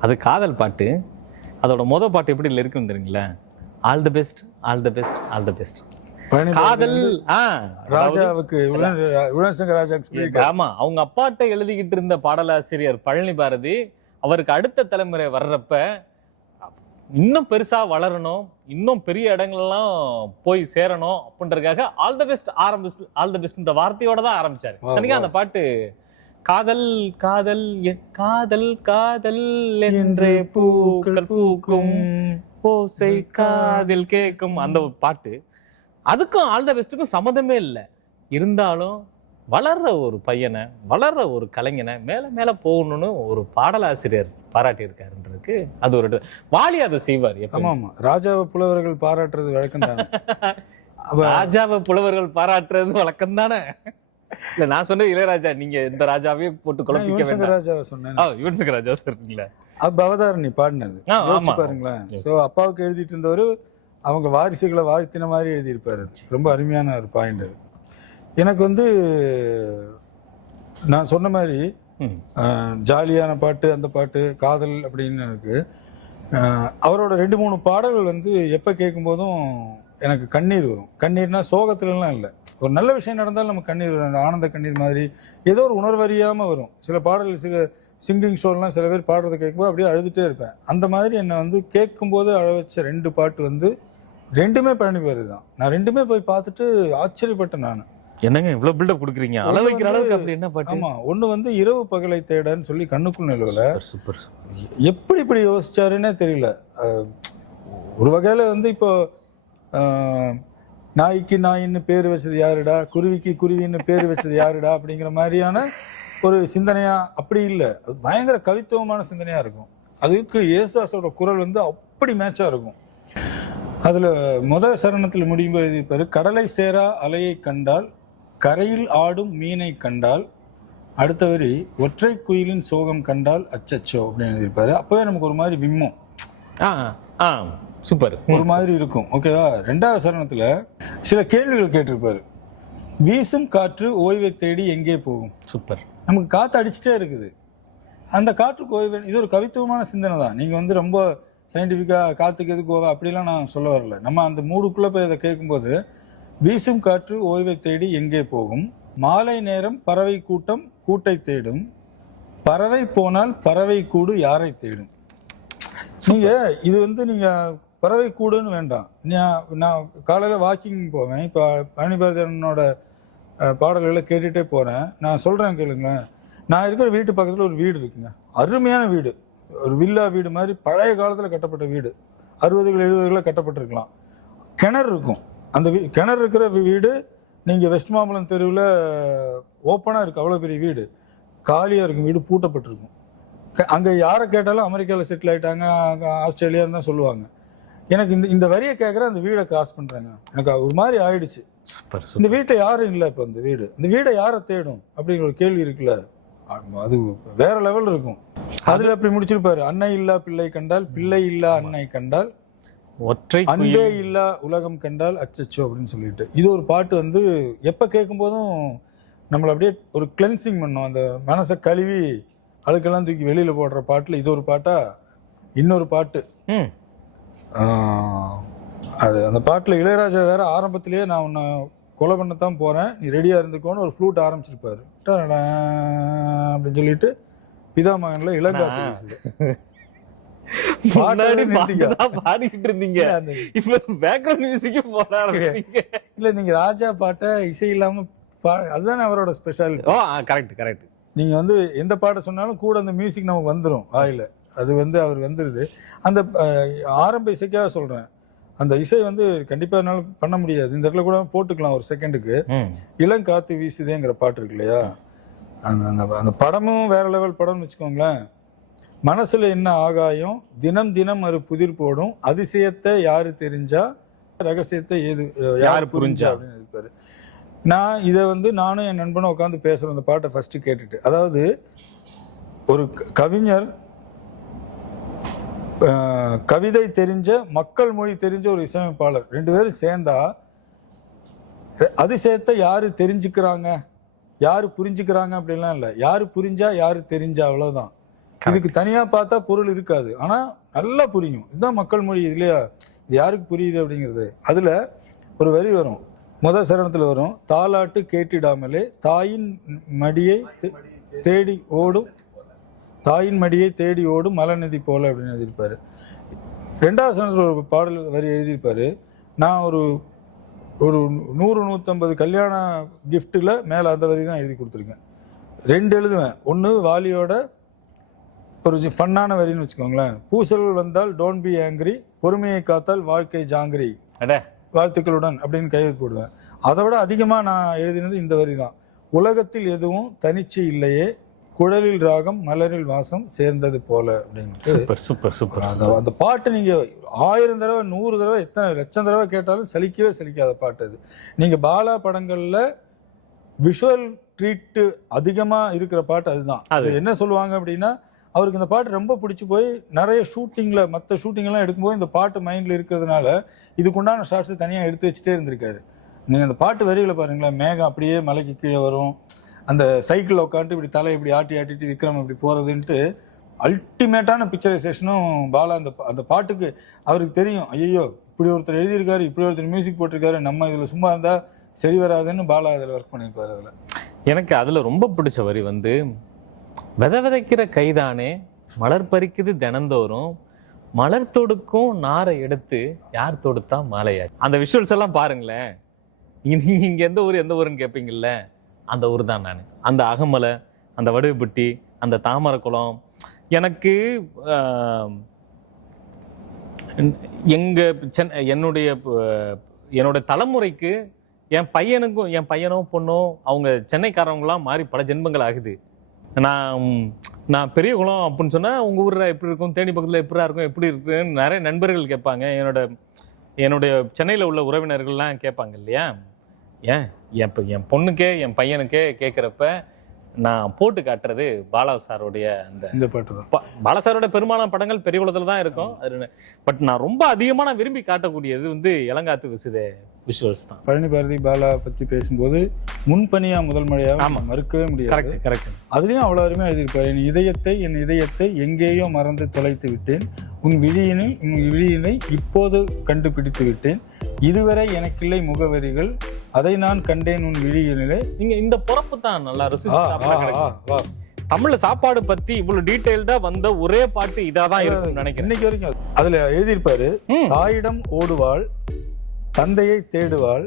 அது காதல் பாட்டு. அதோட முதல் பாட்டு எப்படி இருக்குன்னு தெரியுங்களா? All the best, all the best, all the best. காதல் ராஜாவுக்கு ஆமா, அவங்க அப்பாட்ட எழுதிக்கிட்டு இருந்த பாடலாசிரியர் பழனி பாரதி அவருக்கு அடுத்த தலைமுறை வர்றப்ப இன்னும் பெருசா வளரணும், இன்னும் பெரிய இடங்கள்லாம் போய் சேரணும் அப்படின்றதுக்காக all the best all the பெஸ்ட்ன்ற வார்த்தையோட தான் ஆரம்பிச்சாரு. தனியா அந்த பாட்டு காதல் காதல் காதல் காதல் என்றே பூக்கள் பூக்கும் ஓசை காதில் கேட்கும் அந்த பாட்டு. அதுக்கும் ஆல் த பெஸ்ட்டுக்கும் சம்மந்தமே இல்லை. இருந்தாலும் வளர்ற ஒரு பையனை, வளர்ற ஒரு கலைஞனை மேல மேல போகணும்னு ஒரு பாடலாசிரியர் பாராட்டி இருக்காருன்றதுக்கு அது ஒரு வாலி அதை செய்வார். ராஜாவை புலவர்கள் பாராட்டுறது வழக்கம் தானே? ராஜாவை புலவர்கள் பாராட்டுறது வழக்கம் தானே? இல்ல நான் சொன்ன இளையராஜா, நீங்க இந்த ராஜாவே போட்டு குழப்பிக்க வேண்டாம். யுவன் சங்கர் ராஜா சொல்றீங்களா? பவதாரணி பாடினது பாருங்களேன். சோ அப்பாவுக்கு எழுதிட்டு இருந்தவரு அவங்க வாரிசுகளை வாழ்த்தின மாதிரி எழுதியிருப்பாரு. ரொம்ப அருமையான ஒரு பாயிண்ட் அது. எனக்கு வந்து நான் சொன்ன மாதிரி ஜாலியான பாட்டு, அந்த பாட்டு காதல் அப்படின்னு இருக்கு. அவரோட 2-3 பாடல்கள் வந்து எப்ப கேட்கும் போதும் எனக்கு கண்ணீர் வரும். கண்ணீர்னா சோகத்துலலாம் இல்லை, ஒரு நல்ல விஷயம் நடந்தாலும் நமக்கு கண்ணீர் வரும். ஆனந்த கண்ணீர் மாதிரி ஏதோ ஒரு உணர்வறியாமல் வரும். சில பாடல்கள், சில சிங்கிங் ஷோலாம் சில பேர் பாடுறதை கேட்கும்போது அப்படியே அழுதுகிட்டே இருப்பேன். அந்த மாதிரி என்னை வந்து கேட்கும்போது அழ வச்ச 2 பாட்டு வந்து 2மே பழனி பாரதி தான். நான் 2மே போய் பார்த்துட்டு ஆச்சரியப்பட்டேன். நான் என்னங்க இவ்வளவு பில்டப் கொடுக்குறீங்க, அள வைக்கிற அளவுக்கு அப்படி என்ன பாட்டு? ஆமா, ஒண்ணு வந்து இரவு பகலை தேடன்னு சொல்லி கண்ணுக்குள் நிலவுல எப்படி இப்படி யோசிச்சாருன்னே தெரியல. ஒரு வகையில வந்து இப்போ நாய்க்கு நாயின்னு பேர் வச்சது யாருடா, குருவிக்கு குருவின்னு பேர் வச்சது யாருடா அப்படிங்கிற மாதிரியான ஒரு சிந்தனையா அப்படி இல்லை. அது பயங்கர கவித்துவமான சிந்தனையா இருக்கும். அதுக்கு ஏசுதாஸோட குரல் வந்து அப்படி மேட்சா இருக்கும். அதுல முதல் சரணத்தில் முடியும் போது எழுதியிருப்பாரு, கடலை சேரா அலையை கண்டால், கரையில் ஆடும் மீனை கண்டால், அடுத்த வரி ஒற்றை குயிலின் சோகம் கண்டால் அச்சச்சோ அப்படின்னு எழுதியிருப்பாரு. அப்பவே நமக்கு ஒரு மாதிரி விம்மம், சூப்பர், ஒரு மாதிரி இருக்கும். ஓகேவா? 2வது சரணத்துல சில கேள்விகள் கேட்டிருப்பாரு. வீசும் காற்று ஓய்வை தேடி எங்கே போகும். சூப்பர். நமக்கு காற்று அடிச்சுட்டே இருக்குது, அந்த காற்றுக்கு ஓய்வு. இது ஒரு கவித்துவமான சிந்தனை தான். நீங்க வந்து ரொம்ப சயின்டிஃபிக்கா காத்துக்கு எதுக்கு ஓவா அப்படிலாம் நான் சொல்ல வரல. நம்ம அந்த மூடுக்குள்ள போய் அதை கேட்கும்போது, வீசும் காற்று ஓய்வை தேடி எங்கே போகும், மாலை நேரம் பறவை கூட்டம் கூட்டை தேடும், பறவை போனால் பறவை கூடு யாரை தேடும். நீங்க இது வந்து நீங்க பறவை கூடுன்னு வேண்டாம். நான் காலையில் வாக்கிங் போவேன். இப்போ பழனி பாரதியோட பாடல்களை கேட்டுகிட்டே போகிறேன். நான் சொல்கிறேன் கேளுங்களேன். நான் இருக்கிற வீட்டு பக்கத்தில் ஒரு வீடு இருக்குங்க, அருமையான வீடு, ஒரு வில்லா வீடு மாதிரி பழைய காலத்தில் கட்டப்பட்ட வீடு, 60கள் 70களில் கட்டப்பட்டிருக்கலாம். கிணறு இருக்கும். அந்த கிணறு இருக்கிற வீடு நீங்கள் வெஸ்ட் மாம்பலம் தெருவில் ஓப்பனாக இருக்குது. அவ்வளோ பெரிய வீடு, காலியாக இருக்கும், வீடு பூட்டப்பட்டிருக்கும். அங்கே யாரை கேட்டாலும் அமெரிக்காவில் செட்டில் ஆகிட்டாங்க, ஆஸ்திரேலியான்னு தான் சொல்லுவாங்க. எனக்கு இந்த வரியை கேட்குறேன், அந்த வீடை கிராஸ் பண்ணுறாங்க, எனக்கு ஒரு மாதிரி ஆயிடுச்சு. இந்த வீட்டை யாரும் இல்லை. இப்போ இந்த வீடை யாரை தேடும் அப்படிங்கிற ஒரு கேள்வி இருக்குல்ல, அது வேற லெவல் இருக்கும். அதுல அப்படி முடிச்சிருப்பாரு, அன்னை இல்லா பிள்ளை கண்டால், பிள்ளை இல்லா அன்னை கண்டால், ஒற்றை அன்பே இல்லா உலகம் கண்டால் அச்சச்சோ அப்படின்னு சொல்லிட்டு. இது ஒரு பாட்டு எப்ப கேட்கும் போதும் நம்மளை அப்படியே ஒரு கிளென்சிங் பண்ணும், அந்த மனசை கழுவி அதுக்கெல்லாம் தூக்கி வெளியில போடுற பாட்டுல இது ஒரு பாட்டா. இன்னொரு பாட்டு, அது அந்த பாட்டுல இளையராஜா வேற ஆரம்பத்திலேயே நான் உன்னை கொலை பண்ணத்தான் போறேன், நீ ரெடியா இருந்துக்கோன்னு ஒரு ஃப்ளூட் ஆரம்பிச்சிருப்பாரு அப்படின்னு சொல்லிட்டு பிதாமகன்ல இளங்காத்து வீசுது. பாடிக்கிட்டு இருந்தீங்க, இல்ல நீங்க ராஜா பாட்டை இசை இல்லாம அதுதானே அவரோட ஸ்பெஷாலிட்டி. கரெக்ட். நீங்க எந்த பாட்டை சொன்னாலும் கூட அந்த மியூசிக் நமக்கு வந்துடும் வாயில. அது அவர் வந்துருது. அந்த ஆரம்ப இசைக்காக சொல்றேன், அந்த இசை கண்டிப்பா என்னால பண்ண முடியாது. இந்த இடத்துல கூட போட்டுக்கலாம் ஒரு செகண்டுக்கு. இளங்காத்து வீசுதேங்கிற பாட்டு இருக்கு இல்லையா, அந்த படமும் வேற லெவல் படம்னு வச்சுக்கோங்களேன். மனசுல என்ன ஆகாயம், தினம் தினம் ஒரு புதிர் போடும், அதிசயத்தை யாரு தெரிஞ்சா, ரகசியத்தை யாரு புரிஞ்சா அப்படின்னு இருப்பாரு. நான் இதை நானும் என் நண்பனும் உட்காந்து பேசுறேன் அந்த பாட்டை ஃபர்ஸ்ட் கேட்டுட்டு. அதாவது ஒரு கவிஞர், கவிதை தெரிஞ்ச, மக்கள் மொழி தெரிஞ்ச ஒரு இசையமைப்பாளர், ரெண்டு பேரும் சேர்ந்தா அதிசயத்தை யாரு தெரிஞ்சுக்கிறாங்க, யாரு புரிஞ்சுக்கிறாங்க அப்படின்லாம் இல்லை, யாரு புரிஞ்சா யாரு தெரிஞ்சா, அவ்வளவுதான். இதுக்கு தனியா பார்த்தா பொருள் இருக்காது, ஆனா நல்லா புரியும். இதுதான் மக்கள் மொழி. இதுலையா இது யாருக்கு புரியுது அப்படிங்கிறது. அதுல ஒரு வரி வரும், முதல் சரணத்துல வரும், தாலாட்டு கேட்டிடாமலே தாயின் மடியை தேடி ஓடும், தாயின் மடியை தேடி ஓடும் மலநதி போல அப்படின்னு எழுதியிருப்பாரு. ரெண்டாவது சரணத்தில் ஒரு பாடல் வரி எழுதியிருப்பாரு, நான் ஒரு 100-150 கல்யாண கிஃப்டில் மேலே அந்த வரி தான் எழுதி கொடுத்துருக்கேன். 2 எழுதுவேன். ஒன்று வாலியோட ஒரு ஃபன்னான வரின்னு வச்சுக்கோங்களேன், பூசல்கள் வந்தால் டோன்ட் பி ஆங்கிரி, பொறுமையை காத்தால் வாழ்க்கை ஜாங்கிரி, வாழ்த்துக்களுடன் அப்படின்னு கையெழுத்து போடுவேன். அதை விட அதிகமாக நான் எழுதினது இந்த வரி தான், உலகத்தில் எதுவும் தனிச்சு இல்லையே, குழலில் ராகம் மலரில் வாசம் சேர்ந்தது போல அப்படின்னு. அந்த பாட்டு நீங்க 1000 தடவை 100 தடவை எத்தனை லட்சம் தடவை கேட்டாலும் சலிக்கவே சலிக்காத பாட்டு அது. நீங்க பாலா படங்கள்ல விஷுவல் ட்ரீட் அதிகமா இருக்கிற பாட்டு அதுதான். அது என்ன சொல்லுவாங்க அப்படின்னா, அவருக்கு இந்த பாட்டு ரொம்ப பிடிச்சி போய் நிறைய ஷூட்டிங்ல, மற்ற ஷூட்டிங் எல்லாம் எடுக்கும்போது இந்த பாட்டு மைண்ட்ல இருக்கிறதுனால இதுக்குண்டான ஷார்ட்ஸ் தனியா எடுத்து வச்சுட்டே இருந்திருக்காரு. நீங்க அந்த பாட்டு வரிகளை பாருங்களேன், மேகம் அப்படியே மலைக்கு கீழே வரும், அந்த சைக்கிளில் உட்காந்து இப்படி தலை இப்படி ஆட்டிட்டு விக்ரம் இப்படி போறதுன்ட்டு அல்டிமேட்டான பிக்சரைசேஷனும் பாலா அந்த பாட்டுக்கு அவருக்கு தெரியும். ஐயோ இப்படி ஒருத்தர் எழுதியிருக்காரு, இப்படி ஒருத்தர் மியூசிக் போட்டிருக்காரு, நம்ம இதுல சும்மா இருந்தா சரி வராதுன்னு பாலா அதில் ஒர்க் பண்ணியிருப்பாரு. அதுல எனக்கு அதுல ரொம்ப பிடிச்ச வரி விதைக்கிற கைதானே மலர் பறிக்குது தினந்தோறும், மலர் தொடுக்கும் நாரை எடுத்து யார் தொடுத்தா மாலையா. அந்த விஷுவல்ஸ் எல்லாம் பாருங்களேன். இங்க எந்த ஊருன்னு கேட்பீங்கல்ல, அந்த ஊர் தான் நான். அந்த அகமலை, அந்த வடுவுப்பட்டி, அந்த தாமரை குளம், எனக்கு என்னுடைய தலைமுறைக்கு என் பையனோ பொண்ணோ அவங்க சென்னைக்காரவங்களாம் மாறி பல ஜென்மங்கள் ஆகுது. நான் பெரிய குளம் அப்படின்னு சொன்னா உங்க ஊர்ல எப்படி இருக்கும், தேனி பக்கத்துல எப்படியா இருக்கும், எப்படி இருக்குன்னு நிறைய நண்பர்கள் கேட்பாங்க. என்னுடைய சென்னையில உள்ள உறவினர்கள்லாம் கேட்பாங்க இல்லையா. என் பொண்ணுக்கே என் பையனுக்கே கேட்குறப்ப நான் போட்டு காட்டுறது பாலா சாரோடைய இந்த பாட்டு தான். பாலா சாரோட பெரும்பாலான படங்கள் பெரிய குளத்துல தான் இருக்கும். பட் நான் ரொம்ப அதிகமா நான் விரும்பி காட்டக்கூடியது இளங்காத்து விசுதே விஷுவல்ஸ் தான். பழனி பாரதி பாலா பத்தி பேசும்போது முன்பனியா முதல் மழையாக மறுக்கவே முடியாது. கரெக்ட். அதுலயும் அவ்வளவு அருமையா எழுதியிருப்பாரு, என் இதயத்தை எங்கேயோ மறந்து தொலைத்து விட்டேன், உன் விழியினை இப்போது கண்டுபிடித்து விட்டேன், இதுவரை எனக்கில்லை முகவரிகள், அதை நான் கண்டேன் உன் விழியிலே. நீங்க இந்த பொறப்பு தான் நல்லா தமிழ்ல சாப்பாடு பத்தி இவ்வளவு டீடைல்டா வந்த ஒரே பாட்டு இதாதான் இருக்கும்னு நினைக்கிறேன் இன்னைக்கு வரைக்கும். அதுல எழுதியிருப்பாரு, தாயிடம் ஓடுவாள், தந்தையை தேடுவாள்,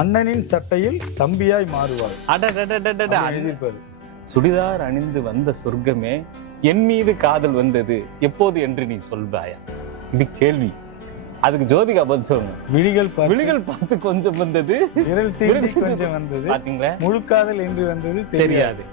அண்ணனின் சட்டையில் தம்பியாய் மாறுவாள் எழுதியிருப்பாரு. சுடிதார் அணிந்து வந்த சொர்க்கமே என் மீது காதல் வந்தது எப்போது என்று நீ சொல்வாயா? இது கேள்வி. அதுக்கு ஜோதிகா பதில் சொல்லுங்க. விழிகள் பார்த்து கொஞ்சம் வந்தது, விரல் தீண்டி கொஞ்சம் வந்தது, பாத்தீங்களா? முழுக்காதல் என்று வந்தது தெரியாது.